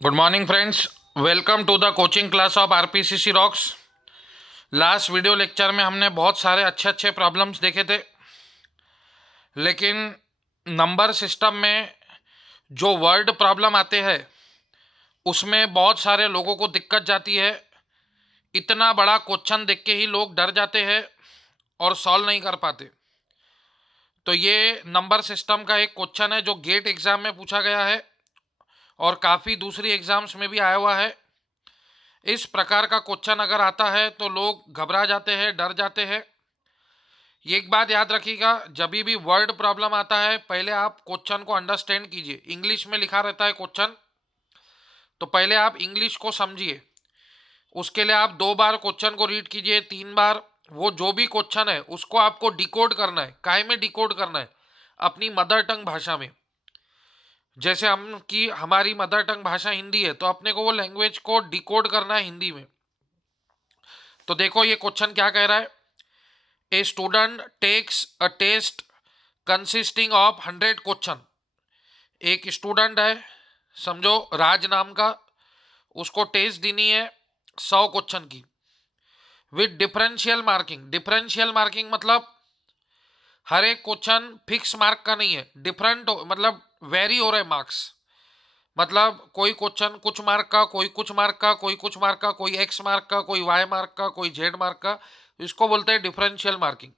Good morning friends, welcome to the coaching class of RPCC rocks. Last video lecture में हमने बहुत सारे अच्छे अच्छे प्रॉब्लम्स देखे थे, लेकिन नंबर सिस्टम में जो वर्ड प्रॉब्लम आते हैं उसमें बहुत सारे लोगों को दिक्कत जाती है। इतना बड़ा क्वेश्चन देख के ही लोग डर जाते हैं और सॉल्व नहीं कर पाते। तो ये नंबर सिस्टम का एक क्वेश्चन है जो गेट एग्ज़ाम में पूछा गया है और काफ़ी दूसरी एग्ज़ाम्स में भी आया हुआ है। इस प्रकार का क्वेश्चन अगर आता है तो लोग घबरा जाते हैं, डर जाते हैं। ये एक बात याद रखिएगा, जब भी वर्ड प्रॉब्लम आता है पहले आप क्वेश्चन को अंडरस्टैंड कीजिए। इंग्लिश में लिखा रहता है क्वेश्चन, तो पहले आप इंग्लिश को समझिए। उसके लिए आप 2 बार क्वेश्चन को रीड कीजिए, 3 बार। वो जो भी क्वेश्चन है उसको आपको डिकोड करना है। काहे में डिकोड करना है? अपनी मदर टंग भाषा में। जैसे हमारी मदर टंग भाषा हिंदी है, तो अपने को वो लैंग्वेज को डिकोड करना है हिंदी में। तो देखो ये क्वेश्चन क्या कह रहा है। A student takes a test consisting of 100 question. एक स्टूडेंट है, समझो राज नाम का, उसको टेस्ट देनी है 100 क्वेश्चन की with differential marking. Differential marking मतलब हर एक क्वेश्चन फिक्स मार्क का नहीं है, डिफरेंट मतलब वेरी हो रहे मार्क्स। मतलब कोई क्वेश्चन कुछ मार्क का, कोई कुछ मार्क का, कोई कुछ मार्क का, कोई एक्स मार्क का, कोई वाई मार्क का, कोई जेड मार्क का। इसको बोलते हैं differential marking.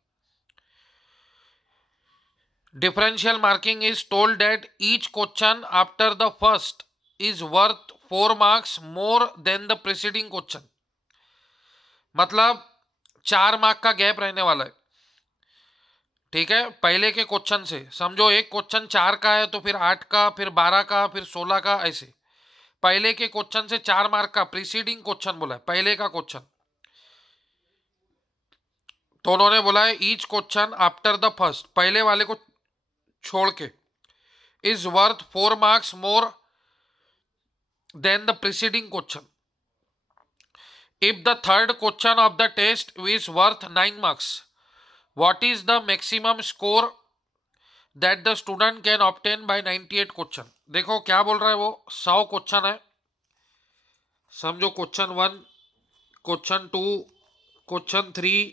Differential marking is told that each question after the first is worth 4 marks more than the preceding question। मतलब 4 मार्क का गैप रहने वाला है। ठीक है, पहले के क्वेश्चन से समझो एक क्वेश्चन 4 का है तो फिर 8 का, फिर 12 का, फिर 16 का, ऐसे पहले के क्वेश्चन से 4 मार्क का प्रीसीडिंग क्वेश्चन बोला है, पहले का क्वेश्चन। तो उन्होंने बोला है each question after the first, पहले वाले को छोड़ के, is worth 4 marks more than the preceding question if the third question of the test is worth 9 marks, what is the maximum score that the student can obtain by 98 question. देखो क्या बोल रहा है वो, 100 क्वेश्चन है। समझो question 1, question 2, question 3,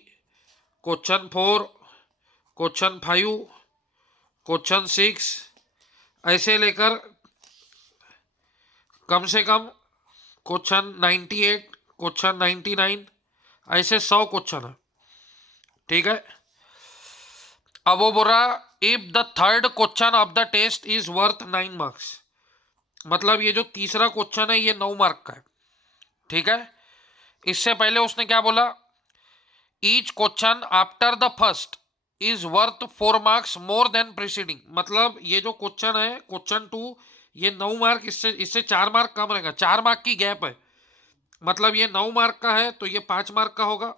question 4, question 5, question 6, ऐसे लेकर कम से कम क्वेश्चन 98, क्वेश्चन 99, ऐसे 100 क्वेश्चन है। ठीक है, अब वो बोल रहा if the third question of the test is worth 9 marks, मतलब ये जो तीसरा क्वेश्चन है ये 9 मार्क का है। ठीक है, इससे पहले उसने क्या बोला, each question after the first is worth 4 marks more than preceding. मतलब ये जो क्वेश्चन है क्वेश्चन 2, ये 9 मार्क, इससे इससे 4 मार्क कम रहेगा, 4 मार्क की गैप है। मतलब ये 9 मार्क का है तो ये 5 मार्क का होगा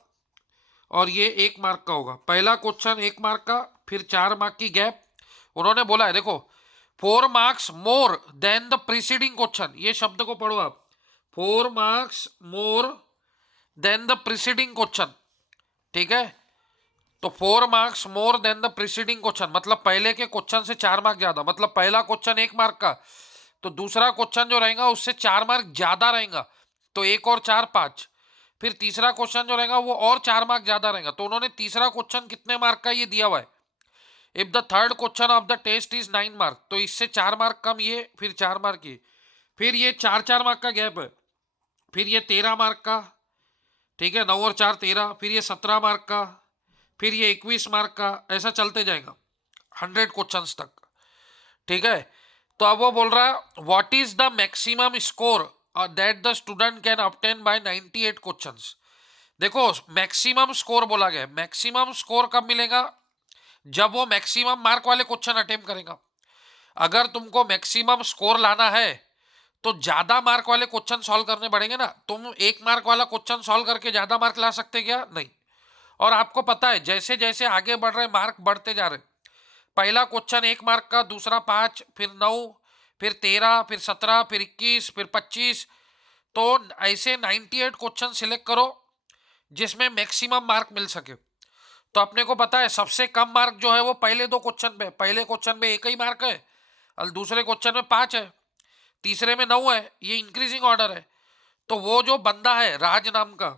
और ये 1 मार्क का होगा। पहला क्वेश्चन 1 मार्क का, फिर 4 मार्क की गैप। उन्होंने बोला है देखो 4 marks more than the preceding question, ये शब्द को पढ़ो आप, 4 marks more than the preceding question. ठीक है, तो 4 marks more than the preceding question मतलब पहले के क्वेश्चन से 4 मार्क ज्यादा। मतलब पहला क्वेश्चन 1 मार्क का, तो दूसरा क्वेश्चन जो रहेगा उससे 4 मार्क ज्यादा रहेगा, तो 1 और 4 5। फिर तीसरा क्वेश्चन जो रहेगा वो और 4 मार्क ज्यादा रहेगा। तो उन्होंने तीसरा क्वेश्चन कितने मार्क का ये दिया हुआ है, if the third question of the test is 9 mark, तो इससे 4 मार्क कम ये, फिर 4 मार्क ये, फिर ये 4 4 मार्क का गैप है, फिर ये 13 मार्क का। ठीक है, 9 और 4 13, फिर ये 17 मार्क का, फिर ये 21 मार्क का, ऐसा चलते जाएगा 100 क्वेश्चन तक। ठीक है, तो अब वो बोल रहा है what is the maximum score that the student can obtain bye 98 questions. देखो मैक्सिमम स्कोर बोला गया, मैक्सिमम स्कोर कब मिलेगा, जब वो मैक्सिमम मार्क वाले क्वेश्चन अटेम्प्ट करेगा। अगर तुमको मैक्सिमम स्कोर लाना है तो ज्यादा मार्क वाले क्वेश्चन सॉल्व करने पड़ेंगे ना। तुम 1 मार्क वाला क्वेश्चन सॉल्व करके ज्यादा मार्क ला सकते क्या? नहीं। और आपको पता है जैसे जैसे आगे बढ़ रहे मार्क बढ़ते जा रहे, पहला क्वेश्चन 1 मार्क का, दूसरा 5, फिर 9, फिर 13, फिर 17, फिर 21, फिर 25। तो ऐसे 98 क्वेश्चन सिलेक्ट करो जिसमें मैक्सिमम मार्क मिल सके। तो अपने को पता है सबसे कम मार्क जो है वो पहले 2 क्वेश्चन पे, पहले क्वेश्चन में 1 ही मार्क है और दूसरे क्वेश्चन में 5 है। तीसरे में 9 है, ये इंक्रीजिंग ऑर्डर है। तो वो जो बंदा है राज नाम का,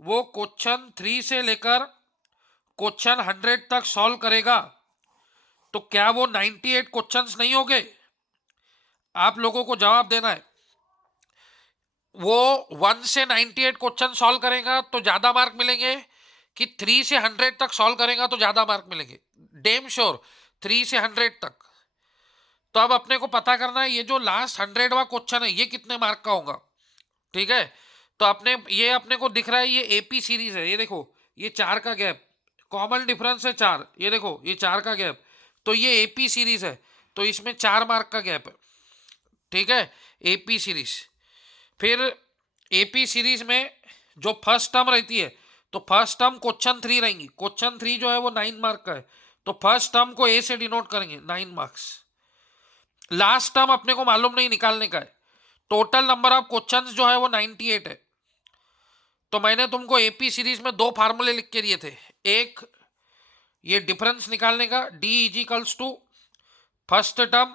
वो क्वेश्चन 3 से लेकर क्वेश्चन 100 तक सॉल्व करेगा, तो क्या वो 98 क्वेश्चंस नहीं होंगे? आप लोगों को जवाब देना है। वो 1 से 98 क्वेश्चन सॉल्व करेगा तो ज्यादा मार्क मिलेंगे, कि 3 से 100 तक सॉल्व करेगा तो ज्यादा मार्क मिलेंगे? डेम श्योर 3 से 100 तक। तो अब अपने को पता करना है ये जो लास्ट 100वां क्वेश्चन है ये कितने मार्क का होगा। ठीक है, तो अपने को दिख रहा है ये एपी सीरीज है, ये देखो ये 4 का गैप, कॉमन डिफरेंस है 4, ये देखो ये 4 का गैप, तो ये एपी सीरीज है, तो इसमें 4 मार्क का गैप है। ठीक है, एपी सीरीज। फिर एपी सीरीज में जो फर्स्ट टर्म रहती है, तो फर्स्ट टर्म क्वेश्चन 3 रहेंगी, क्वेश्चन 3 जो है वो 9 मार्क का है, तो फर्स्ट टर्म को ए से डिनोट करेंगे 9 मार्क्स। लास्ट टर्म अपने को मालूम नहीं, निकालने का है। टोटल नंबर ऑफ क्वेश्चंस जो है वो 98 है। तो मैंने तुमको एपी सीरीज में 2 फार्मूले लिख के दिए थे, एक ये डिफरेंस निकालने का, D is equals to first term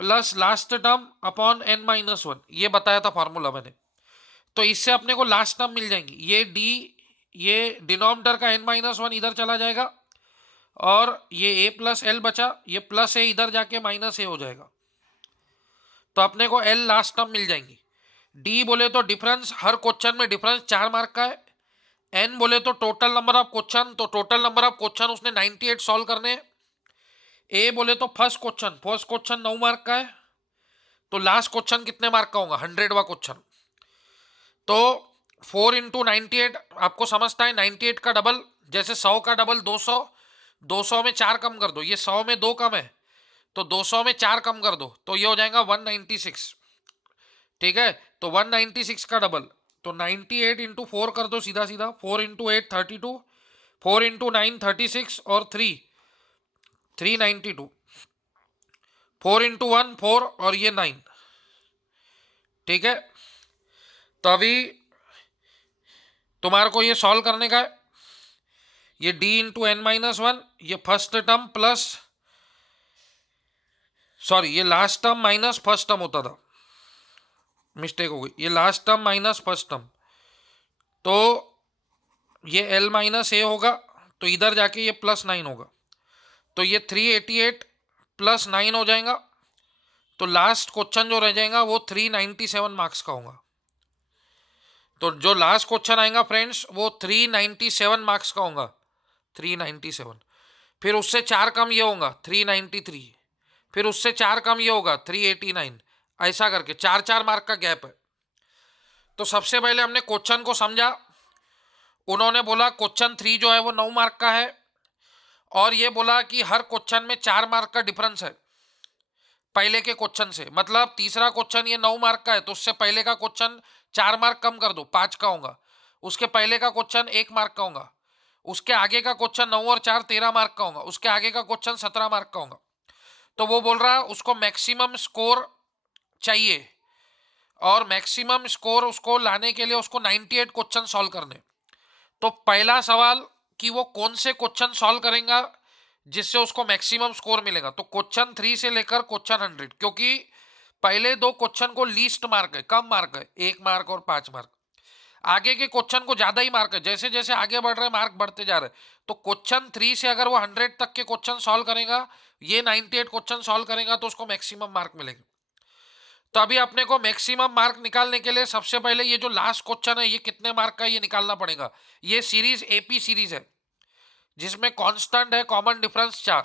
plus last term upon n-1, ये बताया था फार्मूला मैंने। तो इससे अपने को लास्ट टर्म मिल जाएंगी, ये डी, ये डिनोमिनेटर का n-1 इधर चला जाएगा, और ये a प्लस एल बचा, ये प्लस ए इधर जाके माइनस ए हो जाएगा, तो अपने को एल लास्ट टर्म मिल जाएंगी। डी बोले तो डिफरेंस, हर क्वेश्चन में डिफरेंस 4 मार्क का है। एन बोले तो टोटल नंबर ऑफ क्वेश्चन, तो टोटल नंबर ऑफ क्वेश्चन उसने 98 सॉल्व करने हैं। ए बोले तो फर्स्ट क्वेश्चन 9 मार्क का है, तो लास्ट क्वेश्चन कितने मार्क का होगा, 100वां क्वेश्चन। तो 4 इंटू 98 आपको समझता है 98 का डबल, जैसे 100 का डबल 200, 200 में 4 कम कर दो, ये 100 में 2 कम है, तो 200 में 4 कम कर दो, तो ये हो जाएगा 196। ठीक है, तो 196 का डबल, तो 98 इंटू 4 कर दो सीधा सीधा, 4 इंटू 8 32, 4 इंटू 9 36, और 3 392, 4 इंटू 1 4, और ये 9। ठीक है, तो अभी तुम्हारे को ये सॉल्व करने का है, ये d इंटू n-1, ये फर्स्ट टर्म प्लस, सॉरी ये last term minus first term होता था, मिस्टेक हो गई, ये last term minus first term, तो ये l माइनस ए होगा, तो इधर जाके ये प्लस 9 होगा, तो ये 388 प्लस 9 हो जाएगा, तो लास्ट क्वेश्चन जो रह जाएगा वो 397 मार्क्स का होगा। तो जो लास्ट क्वेश्चन आएगा फ्रेंड्स वो 397 मार्क्स का होगा, 397। फिर उससे 4 कम ये होगा 393, फिर उससे 4 कम ये होगा 389, ऐसा करके 4-4 मार्क का गैप है। तो सबसे पहले हमने क्वेश्चन को समझा, उन्होंने बोला क्वेश्चन 3 जो है वो 9 मार्क का है, और ये बोला कि हर क्वेश्चन में 4 मार्क का डिफरेंस है पहले के क्वेश्चन से, मतलब तीसरा क्वेश्चन ये 9 मार्क का है, तो उससे पहले का क्वेश्चन 4 मार्क कम कर दो, 5 का होगा, उसके पहले का क्वेश्चन 1 मार्क का होगा, उसके आगे का क्वेश्चन 9 और 4 13 मार्क का होगा, उसके आगे का क्वेश्चन 17 मार्क का होगा। तो वो बोल रहा है उसको मैक्सिमम स्कोर चाहिए, और मैक्सिमम स्कोर उसको लाने के लिए उसको 98 क्वेश्चन सॉल्व करने। तो पहला सवाल कि वो कौन से क्वेश्चन सॉल्व करेगा जिससे उसको मैक्सिमम स्कोर मिलेगा, तो क्वेश्चन 3 से लेकर क्वेश्चन 100, क्योंकि पहले 2 क्वेश्चन को लीस्ट मार्क है, कम मार्क है, 1 मार्क और 5 मार्क। आगे के क्वेश्चन को ज्यादा ही मार्क है, जैसे जैसे आगे बढ़ रहे मार्क बढ़ते जा रहे। तो क्वेश्चन 3 से अगर वो 100 तक के क्वेश्चन सॉल्व करेगा, ये 98 क्वेश्चन सॉल्व करेगा, तो उसको मैक्सिमम मार्क मिलेंगे। तो अभी अपने को मैक्सिमम मार्क निकालने के लिए सबसे पहले ये जो लास्ट क्वेश्चन है ये कितने मार्क का ये निकालना पड़ेगा। ये सीरीज एपी सीरीज है जिसमें कांस्टेंट है कॉमन डिफरेंस 4।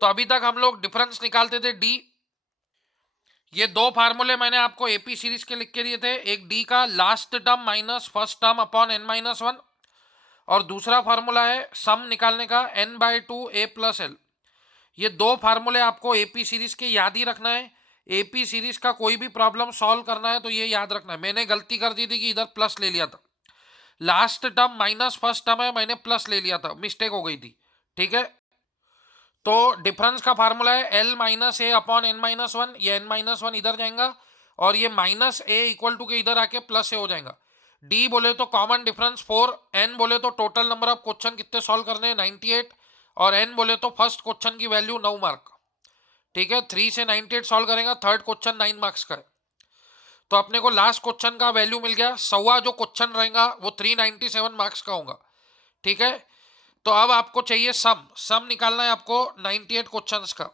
तो अभी तक हम लोग डिफरेंस निकालते थे डी, ये 2 फार्मूले मैंने आपको एपी सीरीज के लिख के दिए थे, एक डी का last term minus first term upon n-1, और दूसरा फार्मूला है सम निकालने का n/2 a प्लस एल। ये 2 फार्मूले आपको एपी सीरीज के याद ही रखना है। एपी सीरीज का कोई भी प्रॉब्लम सॉल्व करना है तो ये याद रखना है। मैंने गलती कर दी थी कि इधर प्लस ले लिया था, last term minus first term है, मैंने प्लस ले लिया था, मिस्टेक हो गई थी। ठीक है, तो डिफरेंस का फार्मूला है L minus A upon n-1, ये n-1 इधर जाएगा, और ये माइनस ए इक्वल टू के इधर आके प्लस ए हो जाएगा। डी बोले तो कॉमन डिफरेंस 4, एन बोले तो टोटल नंबर ऑफ क्वेश्चन कितने सॉल्व करने हैं 98, और एन बोले तो फर्स्ट क्वेश्चन की वैल्यू 9 मार्क। ठीक है, 3 से 98 सॉल्व करेगा, थर्ड क्वेश्चन 9 मार्क्स का है। तो अपने को लास्ट क्वेश्चन का वैल्यू मिल गया, सवा जो क्वेश्चन रहेगा वो 397 मार्क्स का होगा। ठीक है, तो अब आपको चाहिए सम निकालना है आपको 98 क्वेश्चंस का।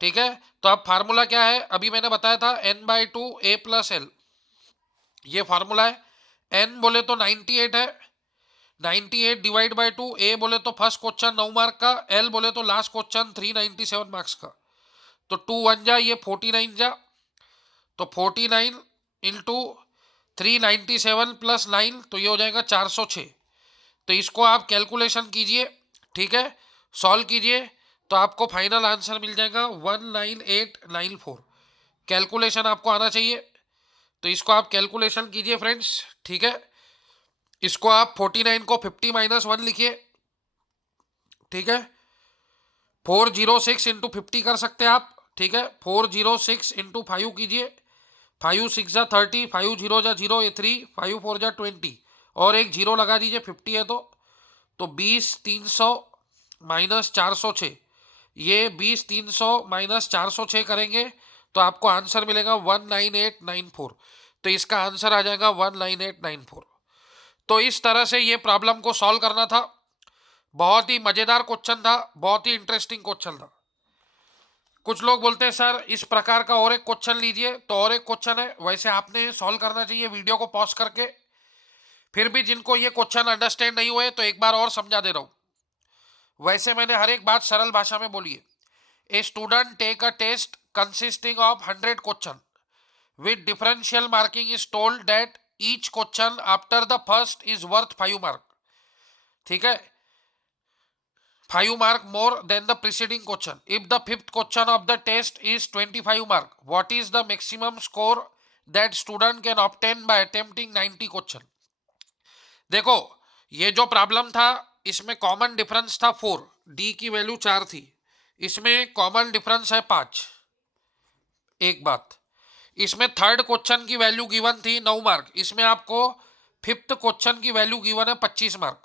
ठीक है, तो अब फार्मूला क्या है, अभी मैंने बताया था n/2 a+l, ये फार्मूला है। n बोले तो 98 है, 98 डिवाइड बाई 2, a बोले तो फर्स्ट क्वेश्चन 9 मार्क का, l बोले तो लास्ट क्वेश्चन 397 मार्क्स का। तो 2 1 जा, ये 49 जा, तो 49 इंटू 397 प्लस 9, तो ये हो जाएगा 406। तो इसको आप कैलकुलेशन कीजिए, ठीक है, सॉल्व कीजिए, तो आपको फाइनल आंसर मिल जाएगा 19894। कैलकुलेशन आपको आना चाहिए, तो इसको आप कैलकुलेशन कीजिए फ्रेंड्स। ठीक है, इसको आप 49 को 50 माइनस 1 लिखिए। ठीक है, 406 इंटू 50 कर सकते हैं आप। ठीक है, 406 इंटू 5 कीजिए, 5 6 जा 30, 5 0 जा 0, ये 3, 5 4 जा 20, और एक जीरो लगा दीजिए, 50 है तो 20 300 माइनस 406, ये 20 300 माइनस 406 करेंगे तो आपको आंसर मिलेगा 19894। तो इसका आंसर आ जाएगा 19894। तो इस तरह से ये प्रॉब्लम को सॉल्व करना था। बहुत ही मजेदार क्वेश्चन था, बहुत ही इंटरेस्टिंग क्वेश्चन था। कुछ लोग बोलते हैं सर इस प्रकार का और एक क्वेश्चन लीजिए, तो और एक क्वेश्चन है, वैसे आपने सॉल्व करना चाहिए वीडियो को पॉज करके। फिर भी जिनको ये क्वेश्चन अंडरस्टैंड नहीं हुए तो एक बार और समझा दे रहा हूं। वैसे मैंने हर एक बात सरल भाषा में बोली है। A student take a test consisting of 100 question with differential marking is told that each question after the first is worth 5 mark. ठीक है, 5 mark more than the preceding question. If the fifth question of the test is 25 mark, what is the maximum score that student can obtain by attempting 90 question? देखो, ये जो problem था इसमें common difference था 4, D की value 4 थी, इसमें common difference है 5। एक बात, इसमें थर्ड क्वेश्चन की वैल्यू गिवन थी 9 मार्क, इसमें आपको फिफ्थ क्वेश्चन की वैल्यू गिवन है 25 मार्क,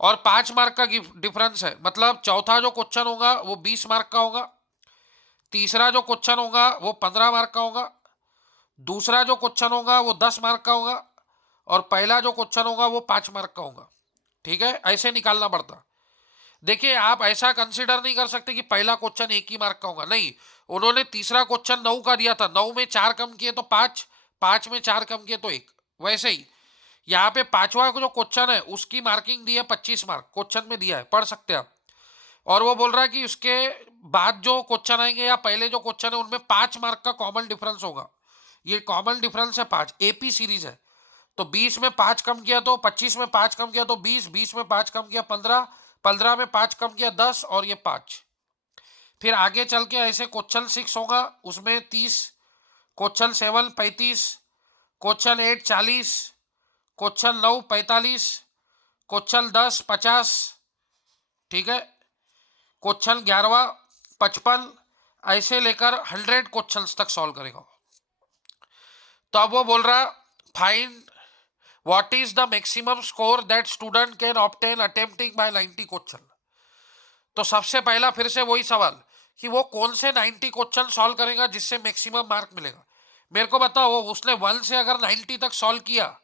और 5 मार्क का डिफरेंस है। मतलब चौथा जो क्वेश्चन होगा वो 20 मार्क का होगा, तीसरा जो क्वेश्चन होगा वो 15 मार्क का होगा, दूसरा जो क्वेश्चन होगा वो 10 मार्क का होगा, और पहला जो क्वेश्चन होगा वो 5 मार्क का होगा। ठीक है, ऐसे निकालना पड़ता। देखिए, आप ऐसा कंसिडर नहीं कर सकते कि पहला क्वेश्चन 1 ही मार्क का होगा, नहीं। उन्होंने तीसरा क्वेश्चन 9 का दिया था, 9 में 4 कम किए तो 5, 5 में 4 कम किए तो 1। वैसे ही यहाँ पे पांचवा जो क्वेश्चन है उसकी मार्किंग दी है 25 मार्क, क्वेश्चन में दिया है, पढ़ सकते हैं आप। और वो बोल रहा है कि उसके बाद जो क्वेश्चन आएंगे या पहले जो क्वेश्चन है उनमें 5 मार्क का कॉमन डिफरेंस होगा। ये कॉमन डिफरेंस है 5, एपी सीरीज है। तो 20 में 5 कम किया तो 25 में 5 कम किया तो 20, 20 में 5 कम किया 15, 15 में 5 कम किया 10, और ये 5। फिर आगे चल के ऐसे क्वेश्चन 6 होगा, उसमें 30, क्वेश्चन 7 35, क्वेश्चन 8 40, क्वेश्चन 9 45, क्वेश्चन 10 50। ठीक है, क्वेश्चन 11 55, ऐसे लेकर 100 क्वेश्चंस तक सॉल्व करेगा। तो अब वो बोल रहा find what is the maximum score that student can obtain attempting by 90 question. तो सबसे पहला फिर से वही सवाल कि वो कौन से 90 क्वेश्चन सॉल्व करेगा जिससे मैक्सिमम मार्क मिलेगा। मेरे को बताओ, उसने 1 से अगर 90 तक सॉल्व किया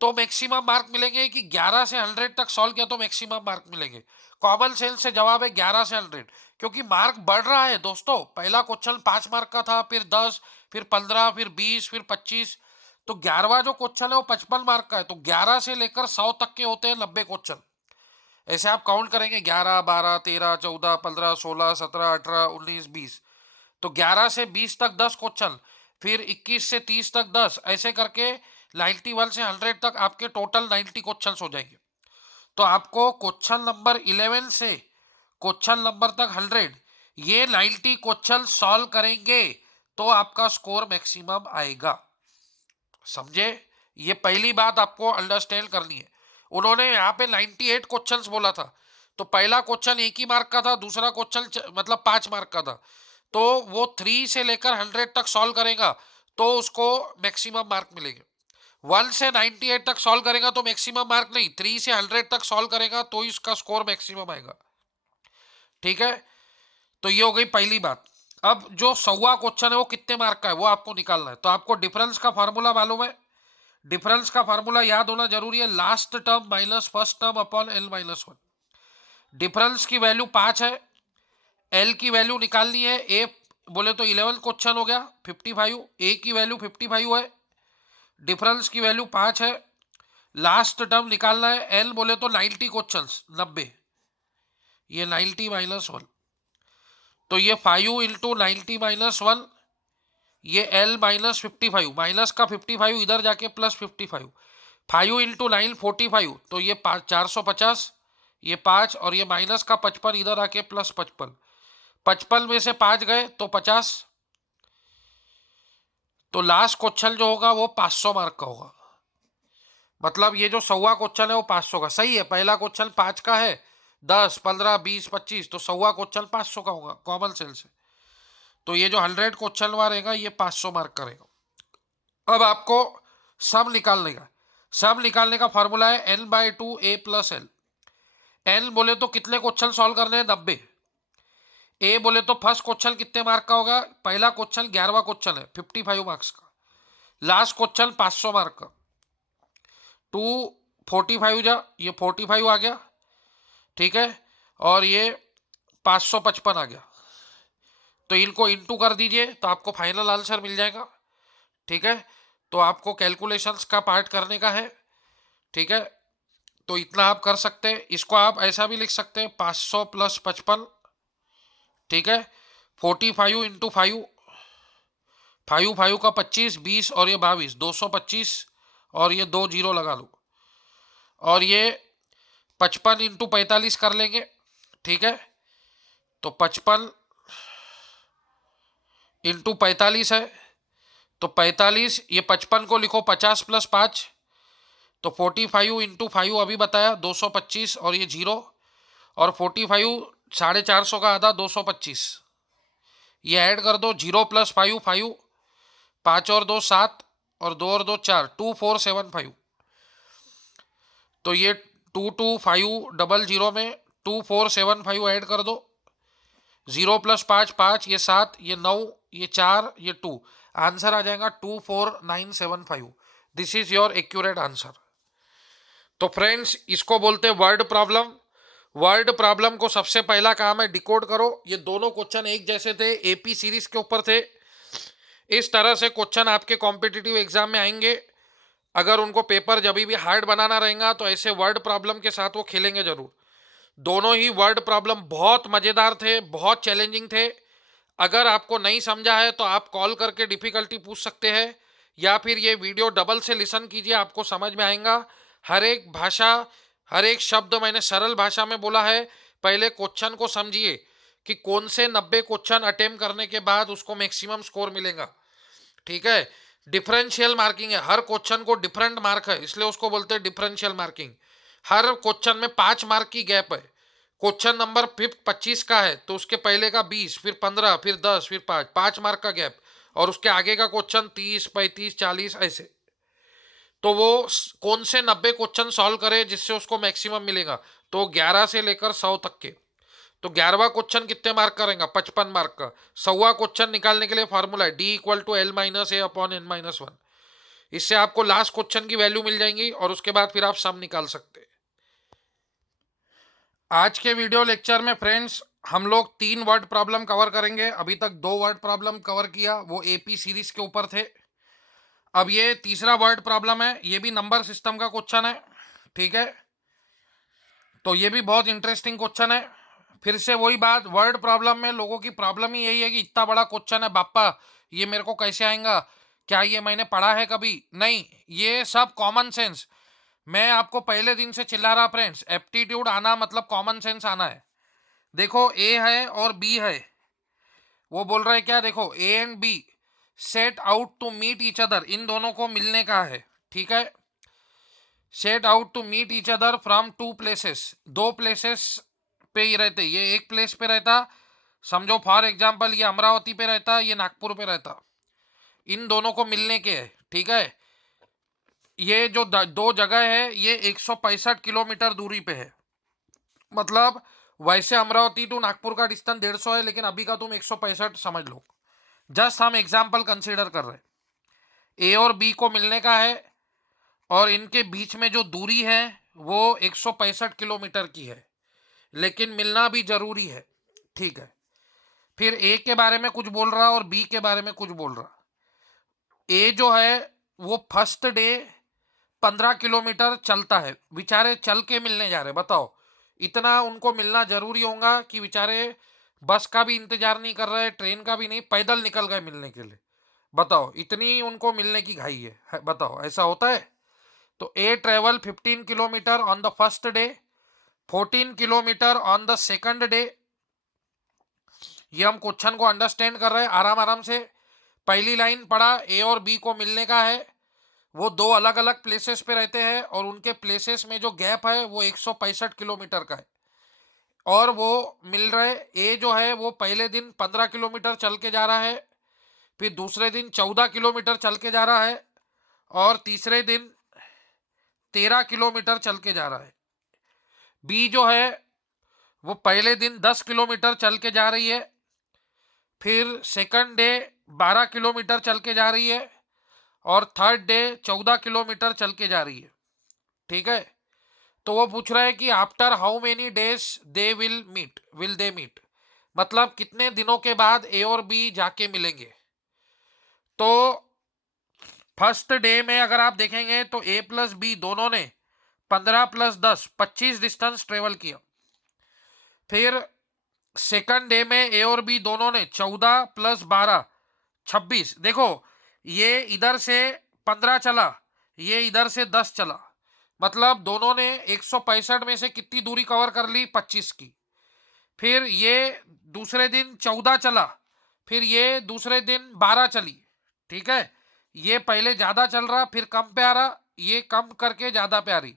तो मैक्सिमम मार्क मिलेंगे, कि 11 से 100 तक सॉल्व किया तो मैक्सिमम मार्क मिलेंगे। कॉमन सेंस से जवाब है 11 से 100, क्योंकि मार्क बढ़ रहा है दोस्तों। पहला क्वेश्चन 5 मार्क का था, फिर 10, फिर 15, फिर 20, फिर 25, तो 11वां जो क्वेश्चन है वो 55 मार्क का है। तो 11 से लेकर 100 तक के होते हैं 90 क्वेश्चन। ऐसे आप काउंट करेंगे 11 12 13 14 15 16 17 18 19 20, तो 11 से 20 तक 10 क्वेश्चन, फिर 21 से 30 तक 10, ऐसे करके 91 से 100 तक आपके टोटल 90 क्वेश्चन हो जाएंगे। तो आपको क्वेश्चन नंबर 11 से क्वेश्चन नंबर तक 100, ये 90 क्वेश्चन सॉल्व करेंगे तो आपका स्कोर मैक्सिमम आएगा। समझे, ये पहली बात आपको अंडरस्टैंड करनी है। उन्होंने यहाँ पे 98 क्वेश्चंस बोला था, तो पहला क्वेश्चन 1 ही मार्क का था, दूसरा क्वेश्चन मतलब 5 मार्क का था। तो वो 3 से लेकर 100 तक सॉल्व करेगा तो उसको मैक्सिमम मार्क मिलेंगे। 1 से 98 तक सॉल्व करेगा तो मैक्सिमम मार्क नहीं, 3 से 100 तक सॉल्व करेगा तो इसका स्कोर मैक्सिमम आएगा। ठीक है, तो ये हो गई पहली बात। अब जो 100वां क्वेश्चन है वो कितने मार्क का है वो आपको निकालना है। तो आपको डिफरेंस का फार्मूला मालूम है। डिफरेंस का फार्मूला याद होना जरूरी है, last term minus first term upon L minus one. Difference की वैल्यू 5 है, एल की वैल्यू निकालनी है। ए बोले तो 11 क्वेश्चन हो गया 55, ए की वैल्यू 55 है, डिफरेंस की वैल्यू 5 है, लास्ट टर्म निकालना है। एल बोले तो 90 क्वेश्चन, 90, ये 90 माइनस वन, तो ये 5 इंटू 90 माइनस वन, ये एल माइनस 55, माइनस का 55 इधर जाके प्लस 55, 5 इंटू 9 45, तो ये 450, ये 5 और ये माइनस का 55 इधर आके प्लस 55, 55 में से 5 गए तो 50। तो लास्ट क्वेश्चन जो होगा वो 500 मार्क का होगा। मतलब ये जो 100वां क्वेश्चन है वो 500 का सही है। पहला क्वेश्चन 5 का है, 10 15 20 25, तो 100वां क्वेश्चन 500 का होगा कॉमन सेंस से। तो ये जो 100 क्वेश्चन रहेगा ये 500 मार्क करेगा। अब आपको सम निकालने का, सम निकालने का फॉर्मूला है n/2 a plus L. N बोले तो कितने क्वेश्चन सॉल्व करने हैं, 90। ए बोले तो फर्स्ट क्वेश्चन कितने मार्क का होगा, पहला क्वेश्चन 11वां क्वेश्चन है 55 मार्क्स का, लास्ट क्वेश्चन 500 मार्क का। 245 जा, ये 45 आ गया, ठीक है, और ये 555 आ गया। तो इनको इंटू कर दीजिए तो आपको फाइनल आंसर मिल जाएगा, ठीक है। तो आपको कैलकुलेशंस का पार्ट करने का है, ठीक है। तो इतना आप कर सकते हैं। इसको आप ऐसा भी लिख सकते हैं 500 प्लस 55, ठीक है, 45 इंटू 5, 5 का 25, 20 और ये 22, 225, और ये 2 जीरो लगा लो, और ये 55 इंटू 45 कर लेंगे, ठीक है। तो 55 इंटू 45 है, तो 45, ये 55 को लिखो 50 प्लस 5, तो 45 इंटू 5 अभी बताया 225, और ये जीरो, और 45 450 का आधा 225, ये ऐड कर दो, 0 प्लस 5 5, 5 और 2 7, और 2 और 2 4, 2475। तो ये 22500 में 2475 ऐड कर दो, 0 प्लस 5 5, ये 7, ये 9, ये 4, ये 2, आंसर आ जाएगा 24975। This is your accurate answer. तो फ्रेंड्स इसको बोलते हैं वर्ड प्रॉब्लम। वर्ड प्रॉब्लम को सबसे पहला काम है डिकोड करो। ये दोनों क्वेश्चन एक जैसे थे, एपी सीरीज के ऊपर थे। इस तरह से क्वेश्चन आपके कॉम्पिटिटिव एग्जाम में आएंगे। अगर उनको पेपर जब भी हार्ड बनाना रहेगा तो ऐसे वर्ड प्रॉब्लम के साथ वो खेलेंगे जरूर। दोनों ही वर्ड प्रॉब्लम बहुत मजेदार थे, बहुत चैलेंजिंग थे। अगर आपको नहीं समझा है तो आप कॉल करके डिफिकल्टी पूछ सकते हैं, या फिर ये वीडियो डबल से लिसन कीजिए, आपको समझ में आएगा। हर एक भाषा, हर एक शब्द मैंने सरल भाषा में बोला है। पहले क्वेश्चन को समझिए कि कौन से 90 क्वेश्चन अटेम्प्ट करने के बाद उसको मैक्सिमम स्कोर मिलेगा, ठीक है। डिफरेंशियल मार्किंग है, हर क्वेश्चन को डिफरेंट मार्क है, इसलिए उसको बोलते हैं डिफरेंशियल मार्किंग। हर क्वेश्चन में 5 मार्क की गैप है। क्वेश्चन नंबर 25 का है तो उसके पहले का 20, फिर 15, फिर 10, फिर 5, 5 मार्क का गैप, और उसके आगे का क्वेश्चन 30 35 40 ऐसे। तो वो कौन से 90 क्वेश्चन सॉल्व करे जिससे उसको मैक्सिमम मिलेगा, तो 11 से लेकर 100 तक के। तो 11वां क्वेश्चन कितने मार्क करेगा, 55 मार्क का। 100वां क्वेश्चन निकालने के लिए फॉर्मूला है D equal to L minus A upon N minus one. इससे आपको लास्ट क्वेश्चन की वैल्यू मिल जाएंगी और उसके बाद फिर आप सम निकाल सकते हैं। आज के वीडियो लेक्चर में फ्रेंड्स हम लोग 3 वर्ड प्रॉब्लम कवर करेंगे। अभी तक 2 वर्ड प्रॉब्लम कवर किया, वो एपी सीरीज के ऊपर थे। अब ये तीसरा वर्ड प्रॉब्लम है, ये भी नंबर सिस्टम का क्वेश्चन है, ठीक है। तो ये भी बहुत इंटरेस्टिंग क्वेश्चन है। फिर से वही बात, वर्ड प्रॉब्लम में लोगों की प्रॉब्लम ही यही है कि इतना बड़ा क्वेश्चन है बापा, ये मेरे को कैसे आएगा, क्या ये मैंने पढ़ा है कभी नहीं। ये सब कॉमन सेंस, मैं आपको पहले दिन से चिल्ला रहा फ्रेंड्स, एप्टीट्यूड आना मतलब कॉमन सेंस आना है। देखो ए है और बी है, वो बोल रहा है क्या, देखो A and B set out to meet each other, इन दोनों को मिलने का है, ठीक है। Set out to meet each other from 2 places, 2 places पे ही रहते। ये एक प्लेस पे रहता, समझो फॉर एग्जाम्पल ये अमरावती पे रहता, ये नागपुर पे रहता, इन दोनों को मिलने के है, ठीक है। ये जो 2 जगह है ये 165 किलोमीटर दूरी पे है, मतलब वैसे अमरावती टू नागपुर का डिस्टेंस 150 है, लेकिन अभी का तुम 165 समझ लो। जस्ट हम एग्जाम्पल कंसीडर कर रहे हैं। ए और बी को मिलने का है और इनके बीच में जो दूरी है वो 165 किलोमीटर की है, लेकिन मिलना भी जरूरी है। ठीक है, फिर ए के बारे में कुछ बोल रहा और बी के बारे में कुछ बोल रहा। ए जो है वो फर्स्ट डे 15 किलोमीटर चलता है, बेचारे चल के मिलने जा रहे। बताओ, इतना उनको मिलना जरूरी होगा कि बेचारे बस का भी इंतजार नहीं कर रहे, ट्रेन का भी नहीं, पैदल निकल गए मिलने के लिए। बताओ, इतनी उनको मिलने की घाई है। बताओ, ऐसा होता है? तो A travel 15 kilometre on the first day, 14 kilometre on the second day. ये हम क्वेश्चन को अंडरस्टैंड कर रहे हैं आराम आराम से। पहली लाइन पढ़ा, ए और बी को मिलने का है। वो दो अलग अलग प्लेसेस पे रहते हैं और उनके प्लेसेस में जो गैप है वो 165 किलोमीटर का है, और वो मिल रहे। ए जो है वो पहले दिन 15 किलोमीटर चल के जा रहा है, फिर दूसरे दिन 14 किलोमीटर चल के जा रहा है, और तीसरे दिन 13 किलोमीटर चल के जा रहा है। बी जो है वो पहले दिन 10 किलोमीटर चल के जा रही है, फिर सेकंड डे 12 किलोमीटर चल के जा रही है, और थर्ड डे 14 किलोमीटर चल के जा रही है। ठीक है, तो वो पूछ रहा है कि after how many days they will they meet, मतलब कितने दिनों के बाद ए और बी जाके मिलेंगे। तो फर्स्ट डे में अगर आप देखेंगे तो ए प्लस बी दोनों ने 15 प्लस 10 25 डिस्टेंस ट्रेवल किया। फिर सेकंड डे में ए और बी दोनों ने 14 प्लस 12 26। देखो, ये इधर से 15 चला, ये इधर से 10 चला, मतलब दोनों ने 165 में से कितनी दूरी कवर कर ली? 25 की। फिर ये दूसरे दिन 14 चला, फिर ये दूसरे दिन 12 चली। ठीक है, ये पहले ज्यादा चल रहा, फिर कम पे आ रहा, ये कम करके ज्यादा पे आ रही।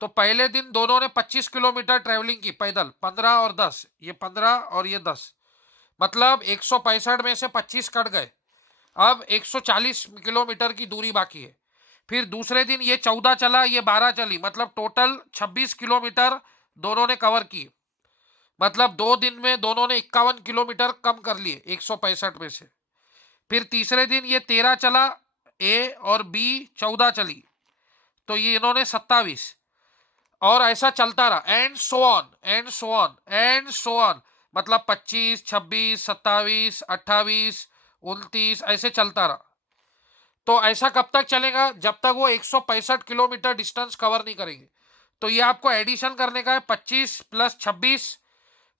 तो पहले दिन दोनों ने 25 किलोमीटर ट्रेवलिंग की पैदल, 15 और 10, ये 15 और ये 10, मतलब 165 में से 25 कट गए। अब 140 किलोमीटर की दूरी बाकी है। फिर दूसरे दिन ये 14 चला, ये 12 चली, मतलब टोटल 26 किलोमीटर दोनों ने कवर की। मतलब 2 दिन में दोनों ने 51 किलोमीटर कम कर लिए 165 में से। फिर तीसरे दिन ये 13 चला, ए और बी 14 चली, तो ये इन्होंने 27, और ऐसा चलता रहा, and so on and so on and so on, मतलब 25 26 27 28 29 ऐसे चलता रहा। तो ऐसा कब तक चलेगा? जब तक वो 165 किलोमीटर डिस्टेंस कवर नहीं करेंगे। तो ये आपको एडिशन करने का है, 25 प्लस 26,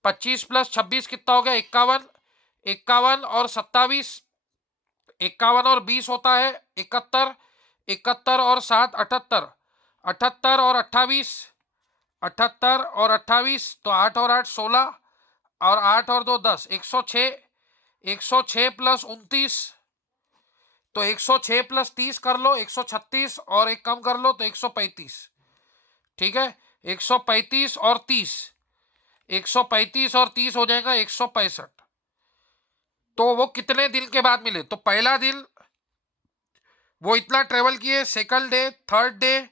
25 प्लस 26 कितना हो गया? 51, 51 और 27, 51 और 20 होता है 71, 71 और 7 78, 78 और 28, 78 और 28, तो 8 और 8 16, और 8 और 2 10, 106, 106 प्लस 29, तो 106 प्लस 30 कर लो, 136, और एक कम कर लो तो 135। ठीक है, 135 और 30, 135 और 30 हो जाएगा 165। तो वो कितने दिन के बाद मिले? तो पहला दिन वो इतना ट्रेवल किए, सेकंड डे, थर्ड डे,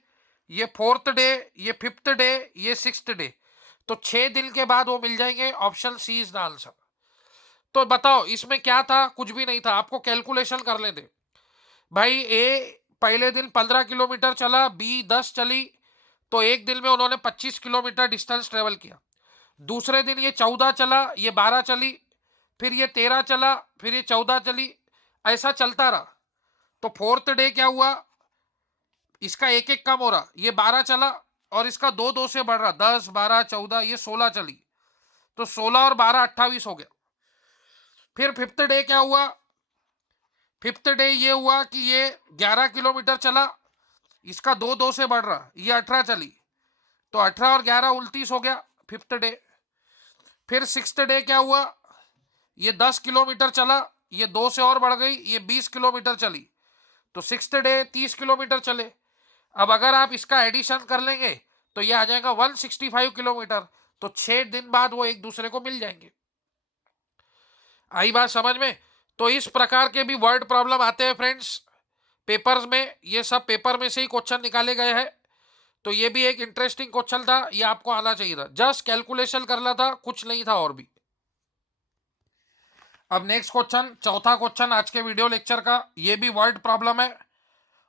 ये फोर्थ डे, ये फिफ्थ डे, ये सिक्स्थ डे, तो 6 दिन के बाद वो मिल जाएंगे। Option C is the answer. तो बताओ इसमें क्या था? कुछ भी नहीं था, आपको कैलकुलेशन कर लेते भाई। ए पहले दिन 15 किलोमीटर चला, बी 10 चली, तो एक दिन में उन्होंने 25 किलोमीटर डिस्टेंस ट्रेवल किया। दूसरे दिन ये 14 चला, ये 12 चली, फिर ये 13 चला, फिर ये 14 चली, ऐसा चलता रहा। तो फोर्थ डे क्या हुआ? इसका एक एक कम हो रहा, ये 12 चला और इसका 2 2 से बढ़ रहा, 10 12 14, ये 16 चली, तो 16 और 12 28 हो गया। फिर फिफ्थ डे क्या हुआ? फिफ्थ डे ये हुआ कि ये 11 किलोमीटर चला, इसका 2 2 से बढ़ रहा, ये 18 चली, तो 18 और 11 29 हो गया फिफ्थ डे। फिर सिक्स्थ डे क्या हुआ? ये 10 किलोमीटर चला, ये 2 से और बढ़ गई, ये 20 किलोमीटर चली, तो सिक्स्थ डे 30 किलोमीटर चले। अब अगर आप इसका एडिशन कर लेंगे तो ये आ जाएगा 165 किलोमीटर। तो 6 दिन बाद वो एक दूसरे को मिल जाएंगे। आई बात समझ में? तो इस प्रकार के भी वर्ड प्रॉब्लम आते हैं फ्रेंड्स पेपर्स में, ये सब पेपर में से ही क्वेश्चन निकाले गए हैं। तो ये भी एक इंटरेस्टिंग क्वेश्चन था, ये आपको आना चाहिए था, जस्ट कैलकुलेशन करना था, कुछ नहीं था और भी। अब नेक्स्ट क्वेश्चन, चौथा क्वेश्चन आज के वीडियो लेक्चर का, ये भी वर्ड प्रॉब्लम है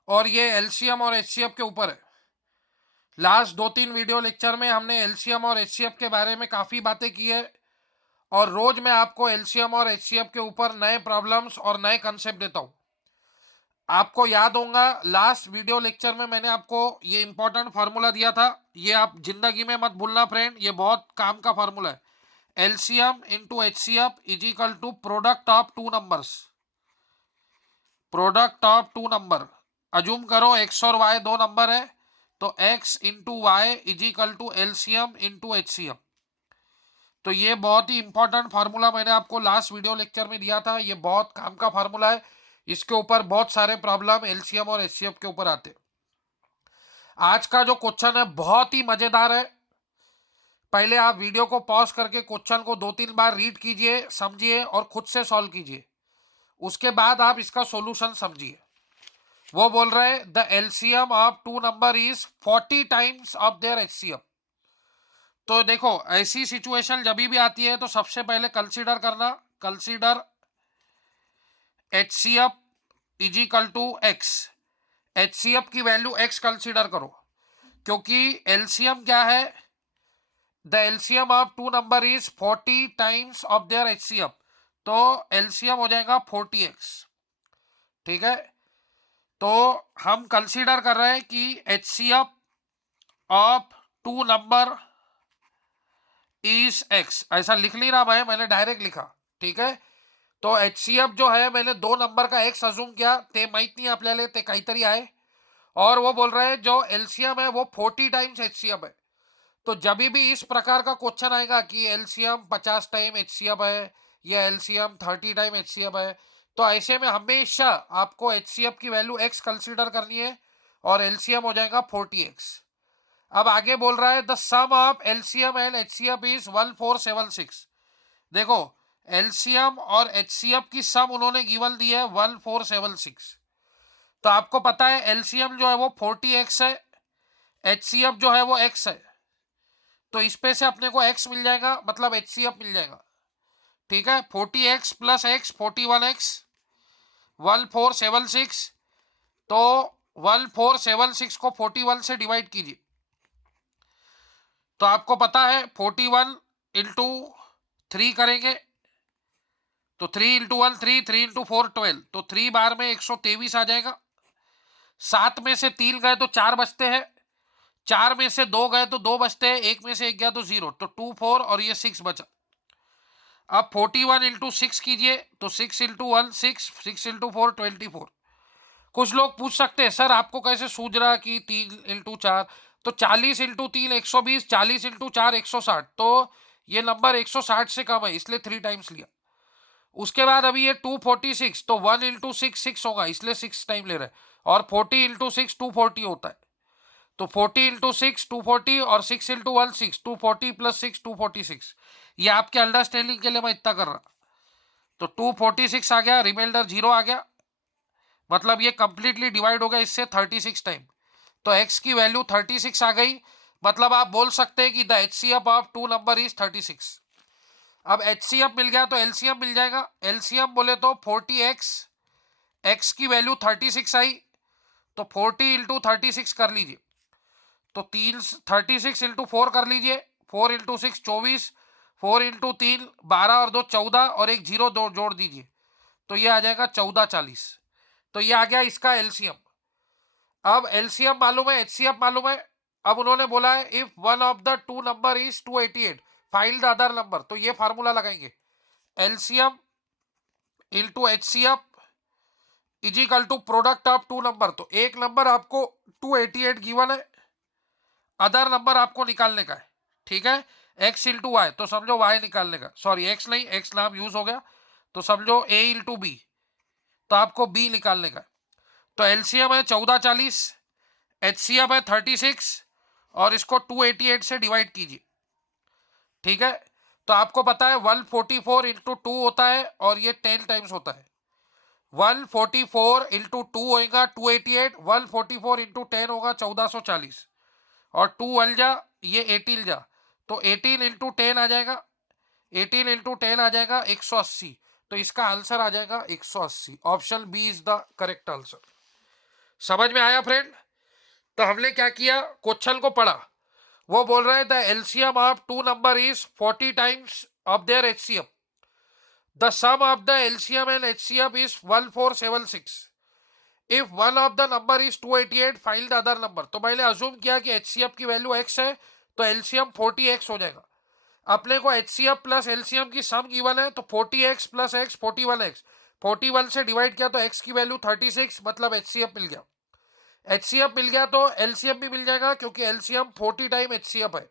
और ये एलसीएम और एचसीएफ के ऊपर है। लास्ट 2-3 वीडियो लेक्चर में हमने एलसीएम और एचसीएफ के बारे में काफ़ी बातें की है और रोज मैं आपको एलसीएम और एचसीएफ के ऊपर नए प्रॉब्लम्स और नए कंसेप्ट देता हूं। आपको याद होगा लास्ट वीडियो लेक्चर में मैंने आपको ये इंपॉर्टेंट फार्मूला दिया था, ये आप जिंदगी में मत भूलना फ्रेंड, ये बहुत काम का फार्मूला है। LCM into HCF is equal to product of two numbers, product of two number. Assume करो एक्स और वाई दो नंबर है, तो x into y is equal to LCM into HCF. तो ये बहुत ही इंपॉर्टेंट फार्मूला मैंने आपको लास्ट वीडियो लेक्चर में दिया था, ये बहुत काम का फार्मूला है, इसके ऊपर बहुत सारे प्रॉब्लम एलसीएम और एचसीएफ के ऊपर आते। आज का जो क्वेश्चन है बहुत ही मजेदार है, पहले आप वीडियो को पॉज करके क्वेश्चन को 2-3 बार रीड कीजिए, समझिए और खुद से सॉल्व कीजिए, उसके बाद आप इसका सॉल्यूशन समझिए। वो बोल रहे हैं the LCM of two number is 40 times of their HCF. तो देखो ऐसी सिचुएशन जब भी आती है तो सबसे पहले कंसीडर करना, consider HCF is equal to X, HCF की वैल्यू एक्स कंसीडर करो, क्योंकि एलसीएम क्या है, the LCM of two number is 40 times of their HCF, तो एलसीएम हो जाएगा 40x। ठीक है, तो हम कंसीडर कर रहे हैं कि HCF of two number is X, ऐसा लिख नहीं रहा मैं, मैंने डायरेक्ट लिखा। ठीक है, तो एचसीएफ जो है मैंने दो नंबर का एक्स अजूम किया, ते माहित नहीं आपल्याला ते काहीतरी आहे, और वो बोल रहे हैं जो एलसीएम है वो 40 टाइम्स एचसीएफ है। तो जब भी इस प्रकार का क्वेश्चन आएगा कि एलसीएम 50 टाइम एचसीएफ है या एलसीएम 30 टाइम एचसीएफ है, तो ऐसे में हमेशा आपको एचसीएफ की वैल्यू एक्स कंसीडर करनी है और एलसीएम हो जाएगा 40x। अब आगे बोल रहा है the sum of LCM and HCF is 1476। देखो एलसीएम और एचसीएफ की सम उन्होंने गिवन दी है 1476। तो आपको पता है एलसीएम जो है वो 40x है, एचसीएफ जो है वो x है, तो इस पे से अपने को x मिल जाएगा, मतलब एचसीएफ मिल जाएगा। ठीक है, 40x प्लस x 41x 1476, तो 1476 को 41 से डिवाइड कीजिए, तो आपको पता है 41 इंटू 3 करेंगे तो 3 इंटू 1 3, 3 इंटू 4 12, तो 3 बार में 123 आ जाएगा। 7 में से 3 गए तो 4 बचते हैं, 4 में से 2 गए तो 2 बचते हैं, 1 में से 1 गया तो 0, तो 2 4 और ये 6 बचा। अब 41 इंटू 6 कीजिए, तो 6 इंटू 1 6, 6 इंटू 4 24। कुछ लोग पूछ सकते हैं सर आपको कैसे सूझ रहा कि 3 इंटू 4, तो 40 इंटू 3 120, 40 इंटू 4 160, तो ये नंबर 160 से कम है इसलिए 3 टाइम्स लिया। उसके बाद अभी ये 246, तो 1 इंटू 6 6 होगा इसलिए 6 टाइम ले रहे हैं, और 40 इंटू 6 240 होता है, तो 40 इंटू 6 240 और 6 इंटू 1 6, 240 प्लस 6 246। ये आपके अंडरस्टैंडिंग के लिए मैं इतना कर रहा, तो 246 आ गया, रिमाइंडर 0 आ गया, मतलब ये कंप्लीटली डिवाइड हो गया इससे 36 टाइम, तो x की वैल्यू 36 आ गई, मतलब आप बोल सकते हैं कि the HCF of two number is 36। अब एचसीएफ मिल गया तो एलसीएम मिल जाएगा, एलसीएम बोले तो 40x, x की वैल्यू 36 आई, तो 40 इंटू 36 कर लीजिए, तो 36 इंटू 4 कर लीजिए, 4 इंटू 6 24, 4 इंटू 3 12 और 2 14 और एक जीरो दो जोड़ दीजिए, तो ये आ जाएगा 1440। तो ये आ गया इसका एलसीएम। अब एलसीएम मालूम है, एचसीएफ मालूम है, अब उन्होंने बोला है if one of the two number is 288 find the other number, तो ये फार्मूला लगाएंगे LCM into HCF is equal to product of two number, तो एक नंबर आपको 288 गिवन है, अदर नंबर आपको निकालने का है। ठीक है, एक्स इंटू वाई, तो समझो वाई निकालने का, सॉरी एक्स नहीं, एक्स नाम यूज हो गया, तो समझो ए इंटू बी, तो आपको बी निकालने का। तो एलसीएम है 1440, एचसीएफ है 36, और इसको 288 से डिवाइड कीजिए। ठीक है, तो आपको पता है 144 इंटू 2 होता है और ये 10 टाइम्स होता है, 144 इंटू 2 होगा 288, 144 इंटू 10 होगा 1440, और 2 अलजा ये 18 जा, तो 18 इंटू 10 आ जाएगा, 18 इंटू 10 आ जाएगा 180। तो इसका आंसर आ जाएगा 180। Option B is the correct answer. समझ में आया फ्रेंड? तो हमने क्या किया, क्वेश्चन को पढ़ा। वो बोल रहे थे LCM of two number is 40 times of their HCF. The sum of the LCM and HCF is 1476। If one of the number is 288 find the other number. तो मैंने अज्यूम किया कि एचसीएफ की वैल्यू x है, तो LCM 40x हो जाएगा। अपने को एचसीएफ प्लस एलसीएम की सम गिवन है, तो 40x प्लस x 41x, 41 से डिवाइड किया तो x की वैल्यू 36, मतलब एचसीएफ मिल गया। एचसीएफ मिल गया तो एलसीएम भी मिल जाएगा, क्योंकि एलसीएम 40 टाइम एचसीएफ है।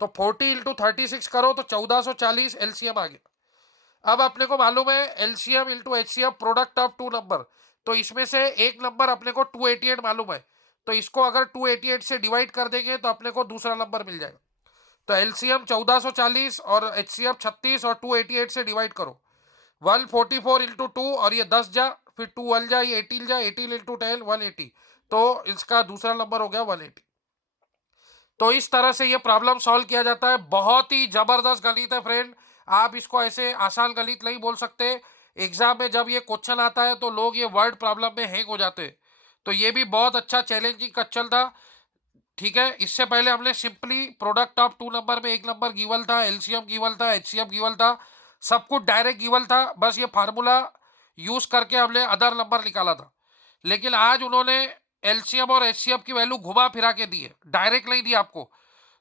तो 40 इंटू 36 करो तो 1440 एलसीएम आ गया। अब अपने को मालूम है LCM into HCF product of two number, तो इसमें से एक नंबर अपने को 288 मालूम है, तो इसको अगर 288 से डिवाइड कर देंगे तो अपने को दूसरा नंबर मिल जाएगा। तो एलसीएम 1440 और एचसीएफ 36 और 288 से डिवाइड करो, 144 इंटू 2 और ये 10 जा, फिर 2 अल जा, ये 18 जा, 18 इंटू 10 180। तो इसका दूसरा नंबर हो गया 180। तो इस तरह से ये प्रॉब्लम सॉल्व किया जाता है। बहुत ही जबरदस्त गणित है फ्रेंड, आप इसको ऐसे आसान गणित नहीं बोल सकते। एग्जाम में जब ये क्वेश्चन आता है तो लोग ये वर्ड प्रॉब्लम में हैंग हो जाते हैं। तो ये भी बहुत अच्छा चैलेंजिंग क्वेश्चन था। ठीक है, इससे पहले हमने simply product of two number में एक नंबर गिवन था, एलसीएम गिवन था, एचसीएफ गिवन था, सब कुछ डायरेक्ट गिवन था, बस ये फार्मूला यूज करके हमने अदर नंबर निकाला था। लेकिन आज उन्होंने एलसीएम और एचसीएफ की वैल्यू घुमा फिरा के दी है, डायरेक्ट नहीं दी आपको।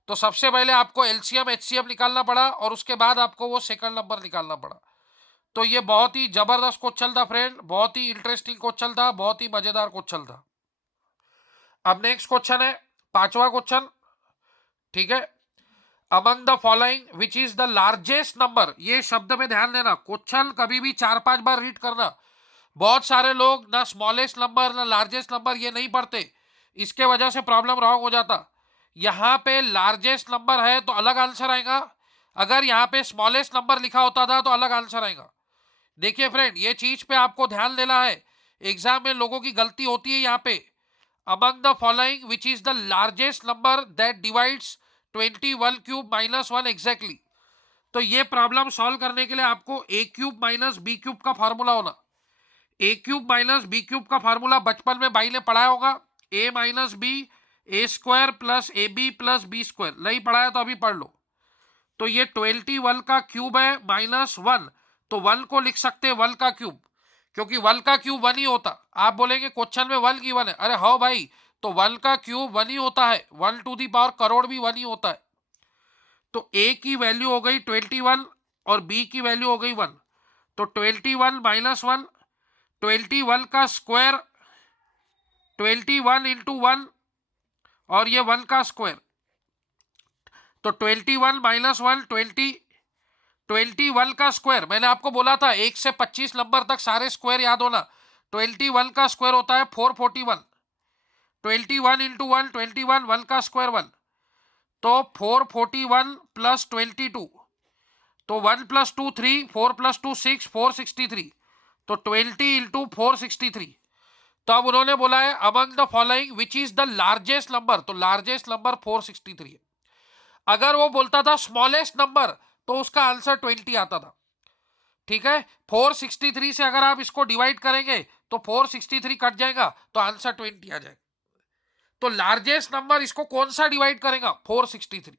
तो सबसे पहले आपको एलसीएम एचसीएफ निकालना पड़ा और उसके बाद आपको वो सेकंड नंबर निकालना पड़ा। तो ये बहुत ही जबरदस्त क्वेश्चन था फ्रेंड, बहुत ही इंटरेस्टिंग क्वेश्चन था, बहुत ही मजेदार क्वेश्चन था। अब नेक्स्ट क्वेश्चन है, पांचवा क्वेश्चन। ठीक है, among the following which is the largest number. ये शब्द में ध्यान देना, क्वेश्चन कभी भी 4-5 बार रीड करना। बहुत सारे लोग ना स्मॉलेस्ट नंबर ना लार्जेस्ट नंबर ये नहीं पढ़ते, इसके वजह से प्रॉब्लम रॉन्ग हो जाता। यहाँ पे लार्जेस्ट नंबर है तो अलग आंसर आएगा, अगर यहाँ पे स्मॉलेस्ट नंबर लिखा होता था तो अलग आंसर आएगा। देखिए फ्रेंड, ये चीज पे आपको ध्यान देना है, एग्जाम में लोगों की गलती होती है यहाँ पे। Among the following which is the largest number that divides 21 cube minus 1 exactly. तो ये प्रॉब्लम सॉल्व करने के लिए आपको a cube minus b cube का फॉर्मूला होना। A cube minus b cube का फार्मूला बचपन में भाई ने पढ़ाया होगा, a minus b a square plus a b plus b square. नहीं पढ़ाया तो अभी पढ़ लो। तो ये 21 का क्यूब है माइनस 1, तो 1 को लिख सकते हैं 1 का क्यूब, क्योंकि 1 का क्यूब 1 ही होता। आप बोलेंगे क्वेश्चन में 1 गिवन है, अरे हाँ भाई, तो 1 का क्यूब 1 ही होता है, 1 टू दी पावर करोड़ भी 1 ही होता है। तो ए की वैल्यू हो गई 21 और बी की वैल्यू हो गई 1, तो 21 माइनस 1, 21 का स्क्वायर 21 इंटू 1 और ये 1 का स्क्वायर, तो 21 माइनस 1 21 का स्क्वायर। मैंने आपको बोला था 1 से 25 नंबर तक सारे स्क्वायर याद होना। 21 का स्क्वायर होता है 441, 21 इंटू 1 21, 1 का स्क्वायर 1, तो 441 प्लस 22, तो 1 प्लस 2 3, 4 प्लस 2 6, 463, तो 20 इंटू 463। तो अब उन्होंने बोला है among the following which is the largest number, तो लार्जेस्ट नंबर 463 है। अगर वो बोलता था स्मॉलेस्ट नंबर तो उसका आंसर 20 आता था। ठीक है, 463 से अगर आप इसको डिवाइड करेंगे तो 463 कट जाएगा तो आंसर 20 आ जाएगा। तो लार्जेस्ट नंबर इसको कौन सा डिवाइड करेगा, 463।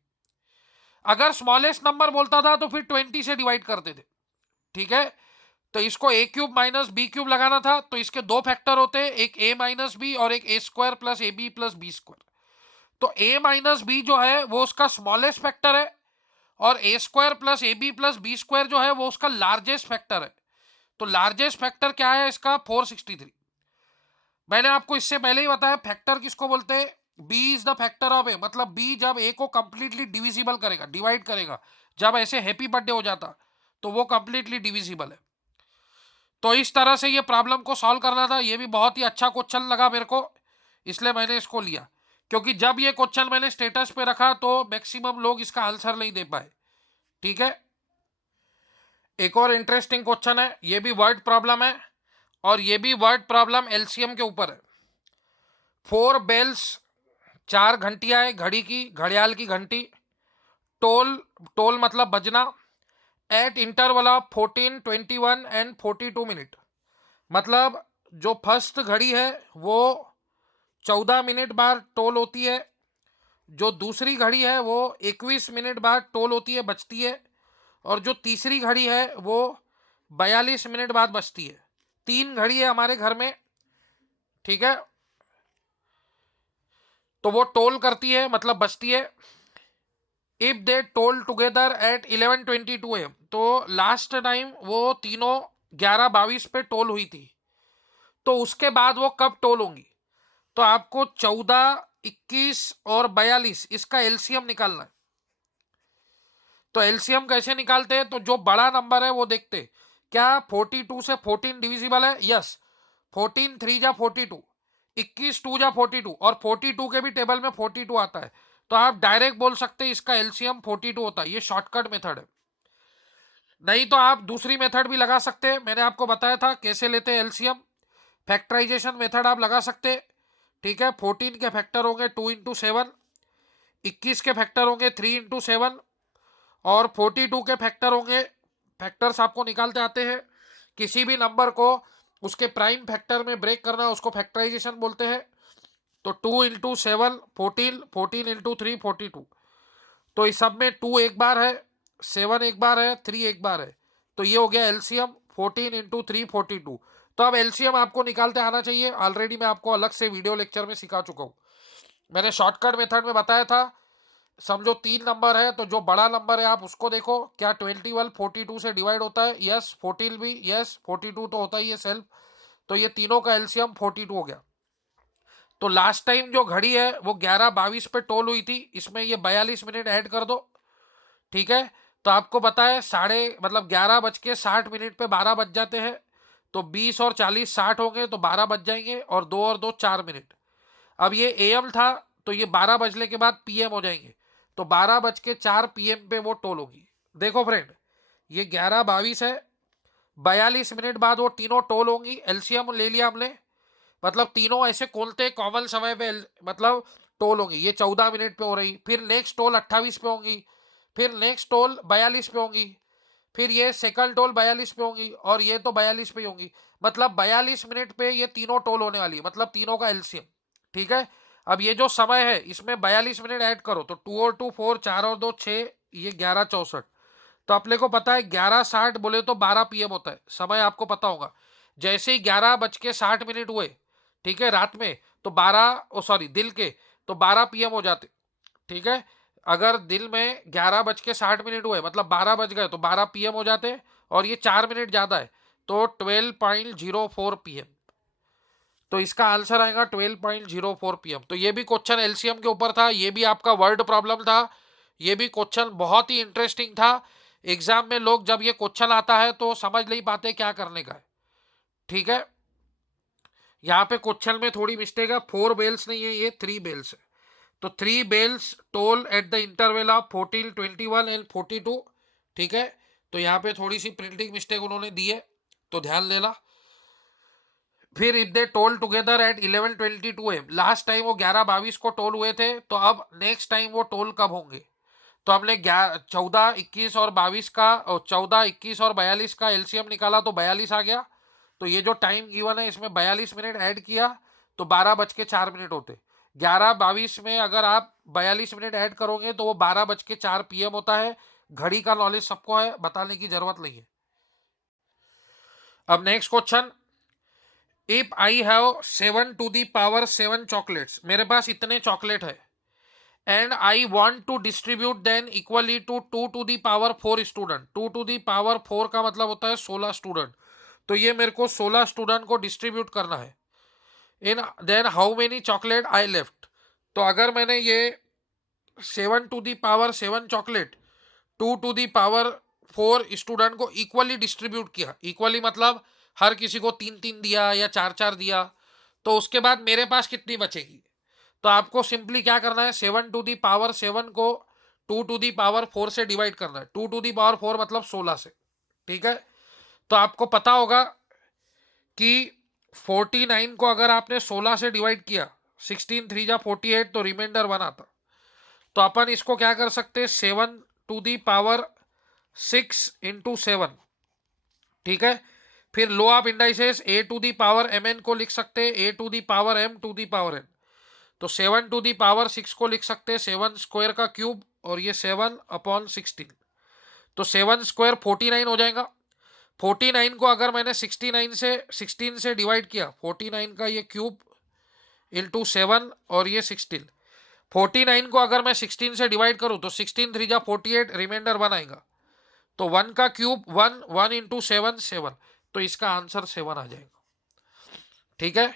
अगर स्मॉलेस्ट नंबर बोलता था तो फिर 20 से डिवाइड करते थे। ठीक है, तो इसको ए क्यूब माइनस बी क्यूब लगाना था, तो इसके दो फैक्टर होते हैं, एक ए माइनस बी और एक a square plus a b plus b square. तो ए माइनस बी जो है वो उसका स्मॉलेस्ट फैक्टर है और a square plus a b plus b square जो है वो उसका लार्जेस्ट फैक्टर है। तो लार्जेस्ट फैक्टर क्या है इसका, 463। मैंने आपको इससे पहले ही बताया फैक्टर किसको बोलते हैं, b is the factor of a, मतलब बी जब ए को कंप्लीटली डिविजिबल करेगा, डिवाइड करेगा, जब ऐसे हैप्पी बर्थडे हो जाता तो वो कंप्लीटली डिविजिबल है। तो इस तरह से ये प्रॉब्लम को सॉल्व करना था। ये भी बहुत ही अच्छा क्वेश्चन लगा मेरे को, इसलिए मैंने इसको लिया, क्योंकि जब ये क्वेश्चन मैंने स्टेटस पे रखा तो मैक्सिमम लोग इसका आंसर नहीं दे पाए। ठीक है, एक और इंटरेस्टिंग क्वेश्चन है, ये भी वर्ड प्रॉब्लम है और ये भी वर्ड प्रॉब्लम एलसीएम के ऊपर है। 4 bells 4 घंटियां है घड़ी की, घड़ियाल की घंटी। टोल, टोल मतलब बजना। At interval of 14, 21 and 42 minute, मतलब जो फर्स्ट घड़ी है वो 14 मिनट बाद टोल होती है, जो दूसरी घड़ी है वो 21 मिनट बाद टोल होती है, बचती है, और जो तीसरी घड़ी है वो 42 मिनट बाद बचती है। 3 घड़ी है हमारे घर में, ठीक है। तो वो टोल करती है मतलब बचती है। If they toll together at 11:22 AM, तो लास्ट टाइम वो तीनों 11:22 पे टोल हुई थी, तो उसके बाद वो कब टोल होंगी? तो आपको 14, 21 और 42 इसका एलसीएम निकालना है। तो एलसीएम कैसे निकालते हैं? तो जो बड़ा नंबर है वो देखते, क्या 42 से 14 डिविजिबल है? यस। 14 3 जा 42, 21 2 जा 42, और 42 के भी टेबल में 42 आता है, तो आप डायरेक्ट बोल सकते हैं इसका एलसीएम 42 होता है। ये शॉर्टकट मेथड है। नहीं तो आप दूसरी मेथड भी लगा सकते हैं, मैंने आपको बताया था कैसे लेते हैं एलसीएम। फैक्टराइजेशन मेथड आप लगा सकते हैं, ठीक है। 14 के फैक्टर होंगे 2 × 7, 21 के फैक्टर होंगे 3 × 7, और 42 के फैक्टर होंगे, फैक्टर्स आपको निकालते आते हैं। किसी भी नंबर को उसके प्राइम फैक्टर में ब्रेक करना उसको फैक्टराइजेशन बोलते हैं। तो 2 × 7 14, 14 × 3 42, तो इस सब में 2 एक बार है, 7 एक बार है, 3 एक बार है, तो ये हो गया एलसीएम 14 × 3 42। तो अब एलसीएम आपको निकालते आना चाहिए, ऑलरेडी मैं आपको अलग से वीडियो लेक्चर में सिखा चुका हूँ। मैंने शॉर्टकट मेथड में बताया था। समझो 3 नंबर है, तो जो बड़ा नंबर है आप उसको देखो, क्या 21 42 से डिवाइड होता है? यस। 14 भी यस, 42 तो होता ही है सेल्फ, तो ये तीनों का एलसीएम 42 हो गया। तो लास्ट टाइम जो घड़ी है वो 11:22 पे टोल हुई थी, इसमें ये 42 मिनट ऐड कर दो, ठीक है। तो आपको पता है 11:60 पे 12 बज जाते हैं, तो 20 और 40 60 होंगे, तो 12 बज जाएंगे, और 2 और 2 4 मिनट। अब ये एएम था, तो ये 12 बजने के बाद पीएम हो जाएंगे, तो 12:04 PM पे वो टोल होगी। देखो फ्रेंड, ये 11:22 है, 42 मिनट बाद वो तीनों टोल होंगी। एलसीएम ले लिया हमने, मतलब तीनों ऐसे खोलते कॉमन समय पे मतलब टोल होंगी। ये 14 मिनट पे हो रही, फिर नेक्स्ट टोल 28 पे होंगी, फिर नेक्स्ट टोल 42 पे होंगी, फिर ये सेकंड टोल 42 पे होंगी, और ये तो 42 पे ही होंगी। मतलब 42 मिनट पे ये तीनों टोल होने वाली है, मतलब तीनों का एलसीएम, ठीक है। अब ये जो समय है इसमें 42 मिनट ऐड करो, तो 2 और 2 4, 4 और 2 6, ये 11:64। तो अपने को पता है 11:60 बोले तो 12 PM होता है, समय आपको पता होगा। जैसे ही 11:60 हुए, ठीक है, रात में, तो 12 दिल के, तो 12 PM हो जाते, ठीक है। अगर दिल में 11:60 हुए मतलब 12 बज गए, तो 12 PM हो जाते, और ये 4 मिनट ज्यादा है, तो 12.04 PM। तो इसका आंसर आएगा 12.04 PM। तो ये भी क्वेश्चन एलसीएम के ऊपर था, ये भी आपका वर्ड प्रॉब्लम था, ये भी क्वेश्चन बहुत ही इंटरेस्टिंग था। एग्जाम में लोग जब ये क्वेश्चन आता है तो समझ नहीं पाते क्या करने का है, ठीक है। यहाँ पे क्वेश्चन में थोड़ी मिस्टेक है, 4 बेल्स नहीं है, ये 3 बेल्स है। तो 3 bells toll at the interval of 14, 21 and 42, ठीक है। तो यहाँ पे थोड़ी सी प्रिंटिंग मिस्टेक उन्होंने दी है, तो ध्यान देना। फिर if they toll together at 11:22 AM, last time वो 11:22 को टोल हुए थे, तो अब नेक्स्ट टाइम वो टोल कब होंगे? तो हमने 14, 21 और 22 का, 14, 21 और 42 का एलसीएम निकाला, तो 42 आ गया। तो ये जो टाइम गिवन है इसमें 42 मिनट ऐड किया, तो 12:04 होते। 11:22 में अगर आप 42 मिनट ऐड करोगे तो वो 12:04 PM होता है। घड़ी का नॉलेज सबको है, बताने की जरूरत नहीं है। अब next question, if I have 7 to the power 7 chocolates, मेरे पास इतने चॉकलेट है, and I want to distribute then equally to 2 to the power 4 student. 2 to the power 4 का मतलब होता है 16 स्टूडेंट, तो ये मेरे को 16 स्टूडेंट को डिस्ट्रीब्यूट करना है। इन then how many chocolate I left, तो अगर मैंने ये 7 to the power 7 chocolate 2 to the power 4 student को इक्वली डिस्ट्रीब्यूट किया, इक्वली मतलब हर किसी को 3 3 दिया या 4 4 दिया, तो उसके बाद मेरे पास कितनी बचेगी? तो आपको सिंपली क्या करना है, 7 to the power 7 को 2 to the power 4 से डिवाइड करना है। 2 to the power 4 मतलब 16 से, ठीक है। तो आपको पता होगा कि 49 को अगर आपने 16 से डिवाइड किया 16 3 जा 48, तो रिमाइंडर 1 आता। तो अपन इसको क्या कर सकते हैं, 7 टू दी पावर 6 इंटू 7, ठीक है। फिर law of indices a to the power m n को लिख सकते हैं a to the power m to the power n. तो 7 टू दी पावर 6 को लिख सकते हैं 7 स्क्वायर का क्यूब, और ये 7/16। तो 7 स्क्वायर 49 हो जाएगा। 49 को अगर मैंने 16 से डिवाइड किया, 49 का ये क्यूब इंटू 7 और ये 16, 49 को अगर मैं 16 से डिवाइड करूं तो 16 3 जा 48, रिमाइंडर 1 आएगा। तो 1 का क्यूब 1, 1 इंटू 7 7, तो इसका आंसर 7 आ जाएगा, ठीक है।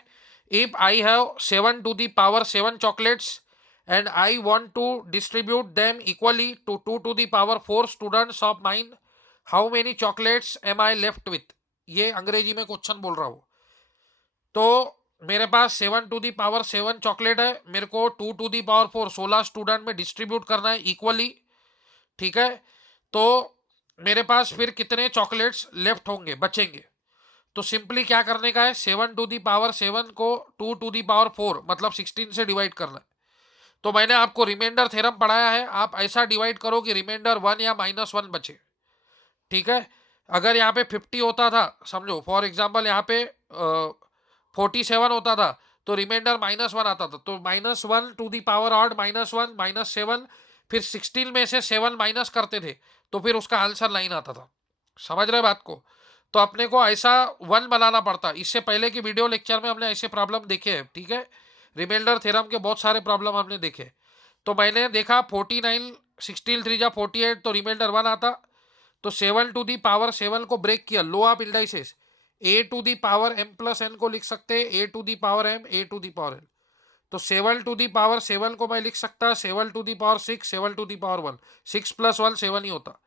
If I have 7 to the power 7 chocolates and I want to distribute them equally to 2 to the power 4 students of mine, how many chocolates am I left with. ये अंग्रेजी में question बोल रहा हूं। तो मेरे पास 7 टू दी पावर 7 चॉकलेट है, मेरे को 2 टू दी पावर 4 16 स्टूडेंट में डिस्ट्रीब्यूट करना है इक्वली, ठीक है। तो मेरे पास फिर कितने चॉकलेट्स लेफ्ट होंगे, बचेंगे। तो सिंपली क्या करने का है, 7 टू दी पावर 7 को 2 टू दी पावर 4 मतलब 16 से डिवाइड करना है। तो मैंने आपको रिमाइंडर थ्योरम पढ़ाया है, आप ऐसा डिवाइड करो कि रिमाइंडर 1 या -1 बचे, ठीक है। अगर यहाँ पे 50 होता था, समझो फॉर एग्जाम्पल यहाँ पे 47 होता था, तो रिमाइंडर -1 आता था। तो -1 टू दी पावर ऑड -1 -7, फिर 16 में से 7 माइनस करते थे, तो फिर उसका आंसर 9 आता था। समझ रहे बात को। तो अपने को ऐसा 1 बनाना पड़ता। इससे पहले की वीडियो लेक्चर में हमने ऐसे प्रॉब्लम देखे हैं, ठीक है। रिमाइंडर थ्योरम के बहुत सारे प्रॉब्लम हमने देखे। तो मैंने देखा 49 16 3 जा 48, तो रिमाइंडर 1 आता। तो 7 टू दी पावर 7 को ब्रेक किया, law of indices a to the power m plus n को लिख सकते हैं a to the power m a to the power n। तो 7 टू दी पावर 7 को मैं लिख सकता 7 to the power 6 7 to the power 1, 6 + 1 7 ही होता।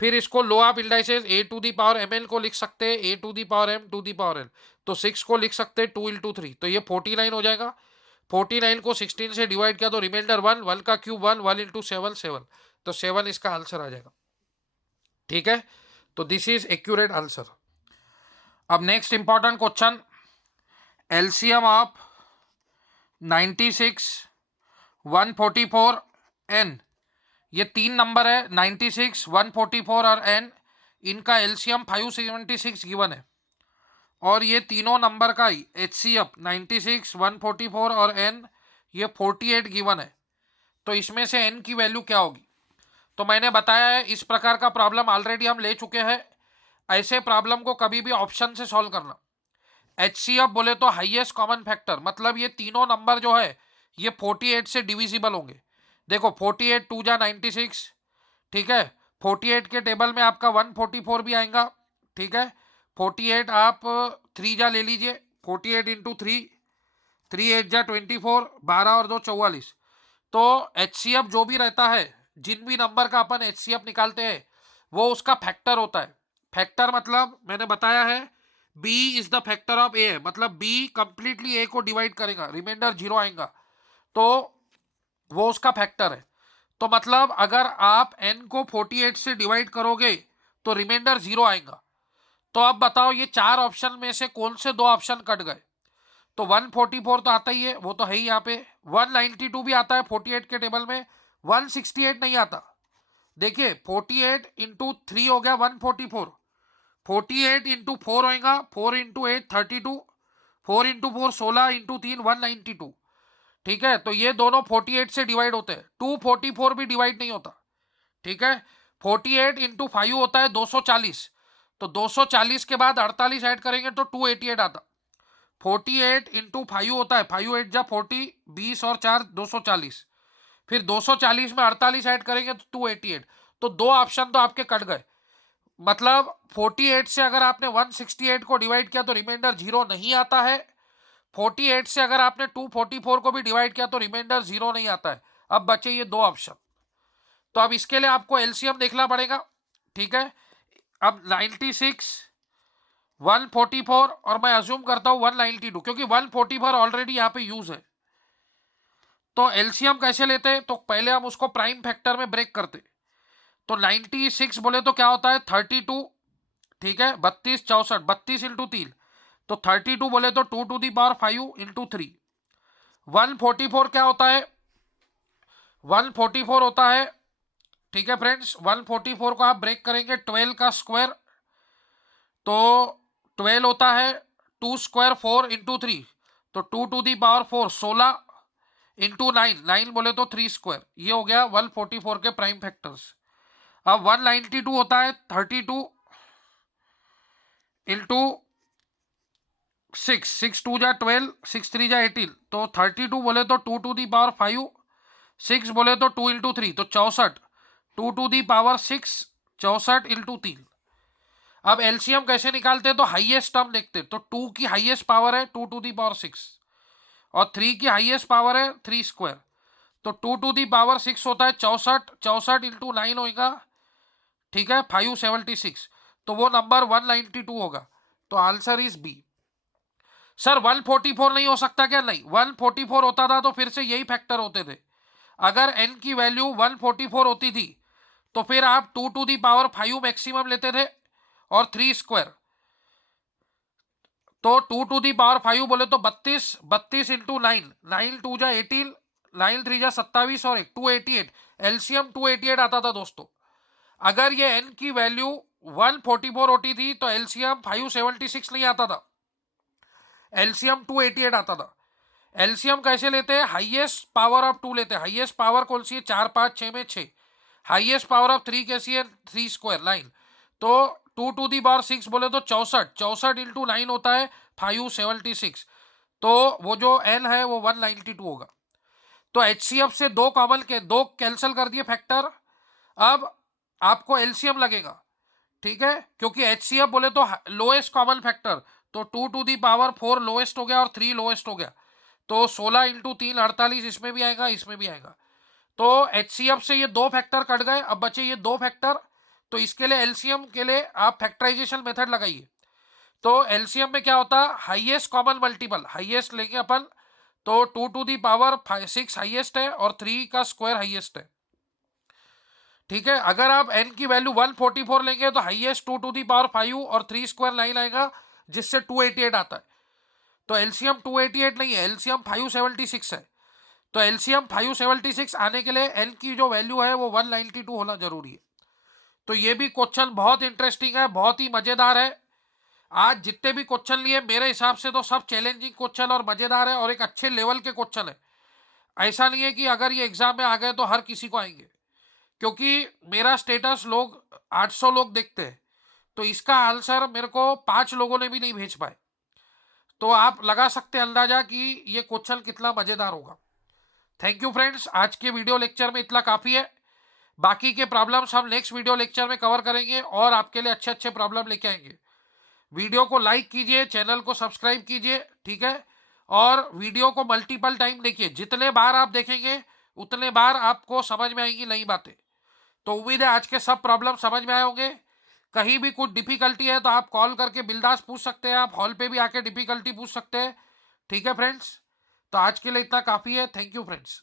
फिर इसको law of indices a to the power mn को लिख सकते हैं a to the power m to the power n। तो 6 को लिख सकते हैं 2 × 3, तो ये 49 हो जाएगा। 49 को 16 से डिवाइड किया तो रिमाइंडर 1, 1 का क्यूब 1, 1 × 7 7, तो 7 इसका आंसर आ जाएगा, ठीक है। तो दिस इज एक्यूरेट आंसर। अब next important question, LCM of 96 144 n, ये 3 नंबर है 96 144 और n, इनका एलसीएम 576 गिवन है, और ये तीनों नंबर का ही एचसीएफ 96 144 और n ये 48 गिवन है। तो इसमें से n की वैल्यू क्या होगी। तो मैंने बताया है इस प्रकार का प्रॉब्लम ऑलरेडी हम ले चुके हैं। ऐसे प्रॉब्लम को कभी भी ऑप्शन से सॉल्व करना। एचसीएफ बोले तो हाईएस्ट कॉमन फैक्टर, मतलब ये तीनों नंबर जो है ये 48 से डिविजिबल होंगे। देखो 48 2 जा 96, ठीक है। 48 के टेबल में आपका 144 भी आएगा, ठीक है। 48 आप 3 जा ले लीजिए, 48 इंटू 3, 3 8 जा 24, 12 और 2 44। तो एचसीएफ जो भी रहता है, जिन भी नंबर का अपन एचसीएफ निकालते हैं वो उसका फैक्टर होता है। फैक्टर मतलब मैंने बताया है b is the factor of a, मतलब b कंप्लीटली a को डिवाइड करेगा, रिमाइंडर 0 आएगा, तो वो उसका फैक्टर है। तो मतलब अगर आप n को 48 से डिवाइड करोगे तो रिमाइंडर 0 आएगा। तो अब बताओ ये 4 ऑप्शन में से कौन से 2 ऑप्शन कट गए। तो 144 तो आता ही है, वो तो है ही यहाँ पे। 192 भी आता है 48 के टेबल में, 168 नहीं आता। देखिए 48 इंटू 3 हो गया 144, 48 इंटू 4 होएगा 4 इंटू 8 32, 4 इंटू 4 16 इंटू 3 192, ठीक है। तो ये दोनों 48 से डिवाइड होते हैं, 244 भी डिवाइड नहीं होता, ठीक है। 48 इंटू 5 होता है 240, तो 240 के बाद 48 ऐड करेंगे तो 288 आता। 48 इंटू 5 होता है 5 8 जा 40, 20 और 4 240, फिर 240 में 48 ऐड करेंगे तो 288। तो 2 ऑप्शन तो आपके कट गए। मतलब 48 से अगर आपने 168 को डिवाइड किया तो रिमाइंडर 0 नहीं आता है। 48 से अगर आपने 244 को भी डिवाइड किया तो रिमाइंडर 0 नहीं आता है। अब बचे ये 2 ऑप्शन। तो अब इसके लिए आपको एलसीएम देखना पड़ेगा, ठीक है। अब 96 144 और मैं अज्यूम करता हूं 192, क्योंकि 144 ऑलरेडी यहां पे यूज है। तो एलसीएम कैसे लेते हैं, तो पहले हम उसको प्राइम फैक्टर में ब्रेक करते। तो 96 बोले तो क्या होता है 32, ठीक है। 32 64, 32 इंटू 3, तो 32 बोले तो 2 टू दी पावर 5 इंटू 3, 144 क्या होता है? 144 होता है, ठीक है फ्रेंड्स, 144 को आप ब्रेक करेंगे 12 का स्क्वायर, तो 12 होता है 2 स्क्वायर 4 इंटू 3, तो 2 टू दी पावर 4 16 इंटू 9, 9 बोले तो 3 स्क्वायर, ये हो गया 144 के प्राइम फैक्टर्स। अब 192 होता है 32 इंटू 6, 6 टू जा 12, 6 3 जा 18, तो 32 बोले तो 2 टू दी पावर 5, 6 बोले तो 2 इंटू 3, तो 64, 2 टू दी पावर 6, 64 इंटू 3। अब एलसीएम कैसे निकालते हैं? तो हाईएस्ट टर्म देखते हैं, तो 2 की हाईएस्ट पावर है 2 टू दी पावर 6 और 3 की हाईएस्ट पावर है 3 स्क्वायर, तो 2 टू दी पावर 6 होता है 64, 64 इंटू 9 होगा, ठीक है, 576, तो वो नंबर 192 होगा, तो आंसर इज बी। सर 144 नहीं हो सकता क्या? नहीं, 144 होता था तो फिर से यही फैक्टर होते थे। अगर n की वैल्यू 144 होती थी तो फिर आप 2 टू दी पावर 5 मैक्सिमम लेते थे और 3 स्क्वायर, तो 2 टू दी पावर 5 बोले तो 32, 32 इंटू 9, 9 टू जा 18, 9 3 जा 27 और 1 288, एलसीएम 288 आता था दोस्तों। अगर ये n की वैल्यू 144 होती थी तो एलसीएम 576 नहीं आता था, एलसीएम 288 आता था। एलसीएम कैसे लेते हैं? हाईएस्ट पावर ऑफ 2 लेते हैं। हाईएस्ट पावर कौन सी है? 4 5 6 में 6। हाईएस्ट पावर ऑफ 3 कैसी है? 3 स्क्वायर 9, तो 2 टू दी पावर 6 बोले तो 64, 64 इंटू 9 होता है 576, तो वो जो n है वो 192 होगा। तो एचसीएफ से दो कॉमन के दो कैंसिल कर दिए फैक्टर, अब आपको एलसीएम लगेगा, ठीक है, क्योंकि एचसीएफ बोले तो लोएस्ट कॉमन फैक्टर, तो 2 टू दी पावर 4 लोएस्ट हो गया और 3 लोएस्ट हो गया, तो 16 इंटू 3 48, इसमें भी आएगा इसमें भी आएगा, तो एचसीएफ से ये दो फैक्टर कट गए, अब बचे ये दो फैक्टर, तो इसके लिए एलसीएम के लिए आप फैक्टराइजेशन मेथड लगाइए। तो एलसीएम में क्या होता है? हाईएस्ट कॉमन मल्टीपल, हाईएस्ट लेंगे अपन, तो 2 टू दी पावर 6 हाईएस्ट है और 3 का स्क्वायर हाईएस्ट है, ठीक है। अगर आप n की वैल्यू 144 लेंगे तो हाईएस्ट 2 टू दी पावर 5 और 3 स्क्वायर 9 आएगा, जिससे 288 आता है, तो एलसीएम 288 नहीं है, एलसीएम 576 है। तो एलसीएम 576 आने के लिए n की जो वैल्यू है वो 192 होना जरूरी है। तो ये भी क्वेश्चन बहुत इंटरेस्टिंग है, बहुत ही मजेदार है। आज जितने भी क्वेश्चन लिए मेरे हिसाब से तो सब चैलेंजिंग क्वेश्चन और मजेदार है और एक अच्छे लेवल के क्वेश्चन है। ऐसा नहीं है कि अगर ये एग्जाम में आ गए तो हर किसी को आएंगे, क्योंकि मेरा स्टेटस लोग 800 लोग देखते हैं, तो इसका आंसर मेरे को 5 लोगों ने भी नहीं भेज पाए, तो आप लगा सकते हैं अंदाजा कि ये क्वेश्चन कितना मजेदार होगा। थैंक यू फ्रेंड्स, आज के वीडियो लेक्चर में इतना काफ़ी है। बाकी के प्रॉब्लम्स हम नेक्स्ट वीडियो लेक्चर में कवर करेंगे और आपके लिए अच्छे अच्छे प्रॉब्लम लेके आएंगे। वीडियो को लाइक कीजिए, चैनल को सब्सक्राइब कीजिए, ठीक है, और वीडियो को मल्टीपल टाइम देखिए, जितने बार आप देखेंगे उतने बार आपको समझ में आएंगी नई बातें। तो उम्मीद है आज के सब प्रॉब्लम समझ में आए होंगे। कहीं भी कुछ डिफिकल्टी है तो आप कॉल करके बिंदास पूछ सकते हैं, आप हॉल पे भी आके डिफिकल्टी पूछ सकते हैं, ठीक है फ्रेंड्स। तो आज के लिए इतना काफ़ी है। Thank you friends.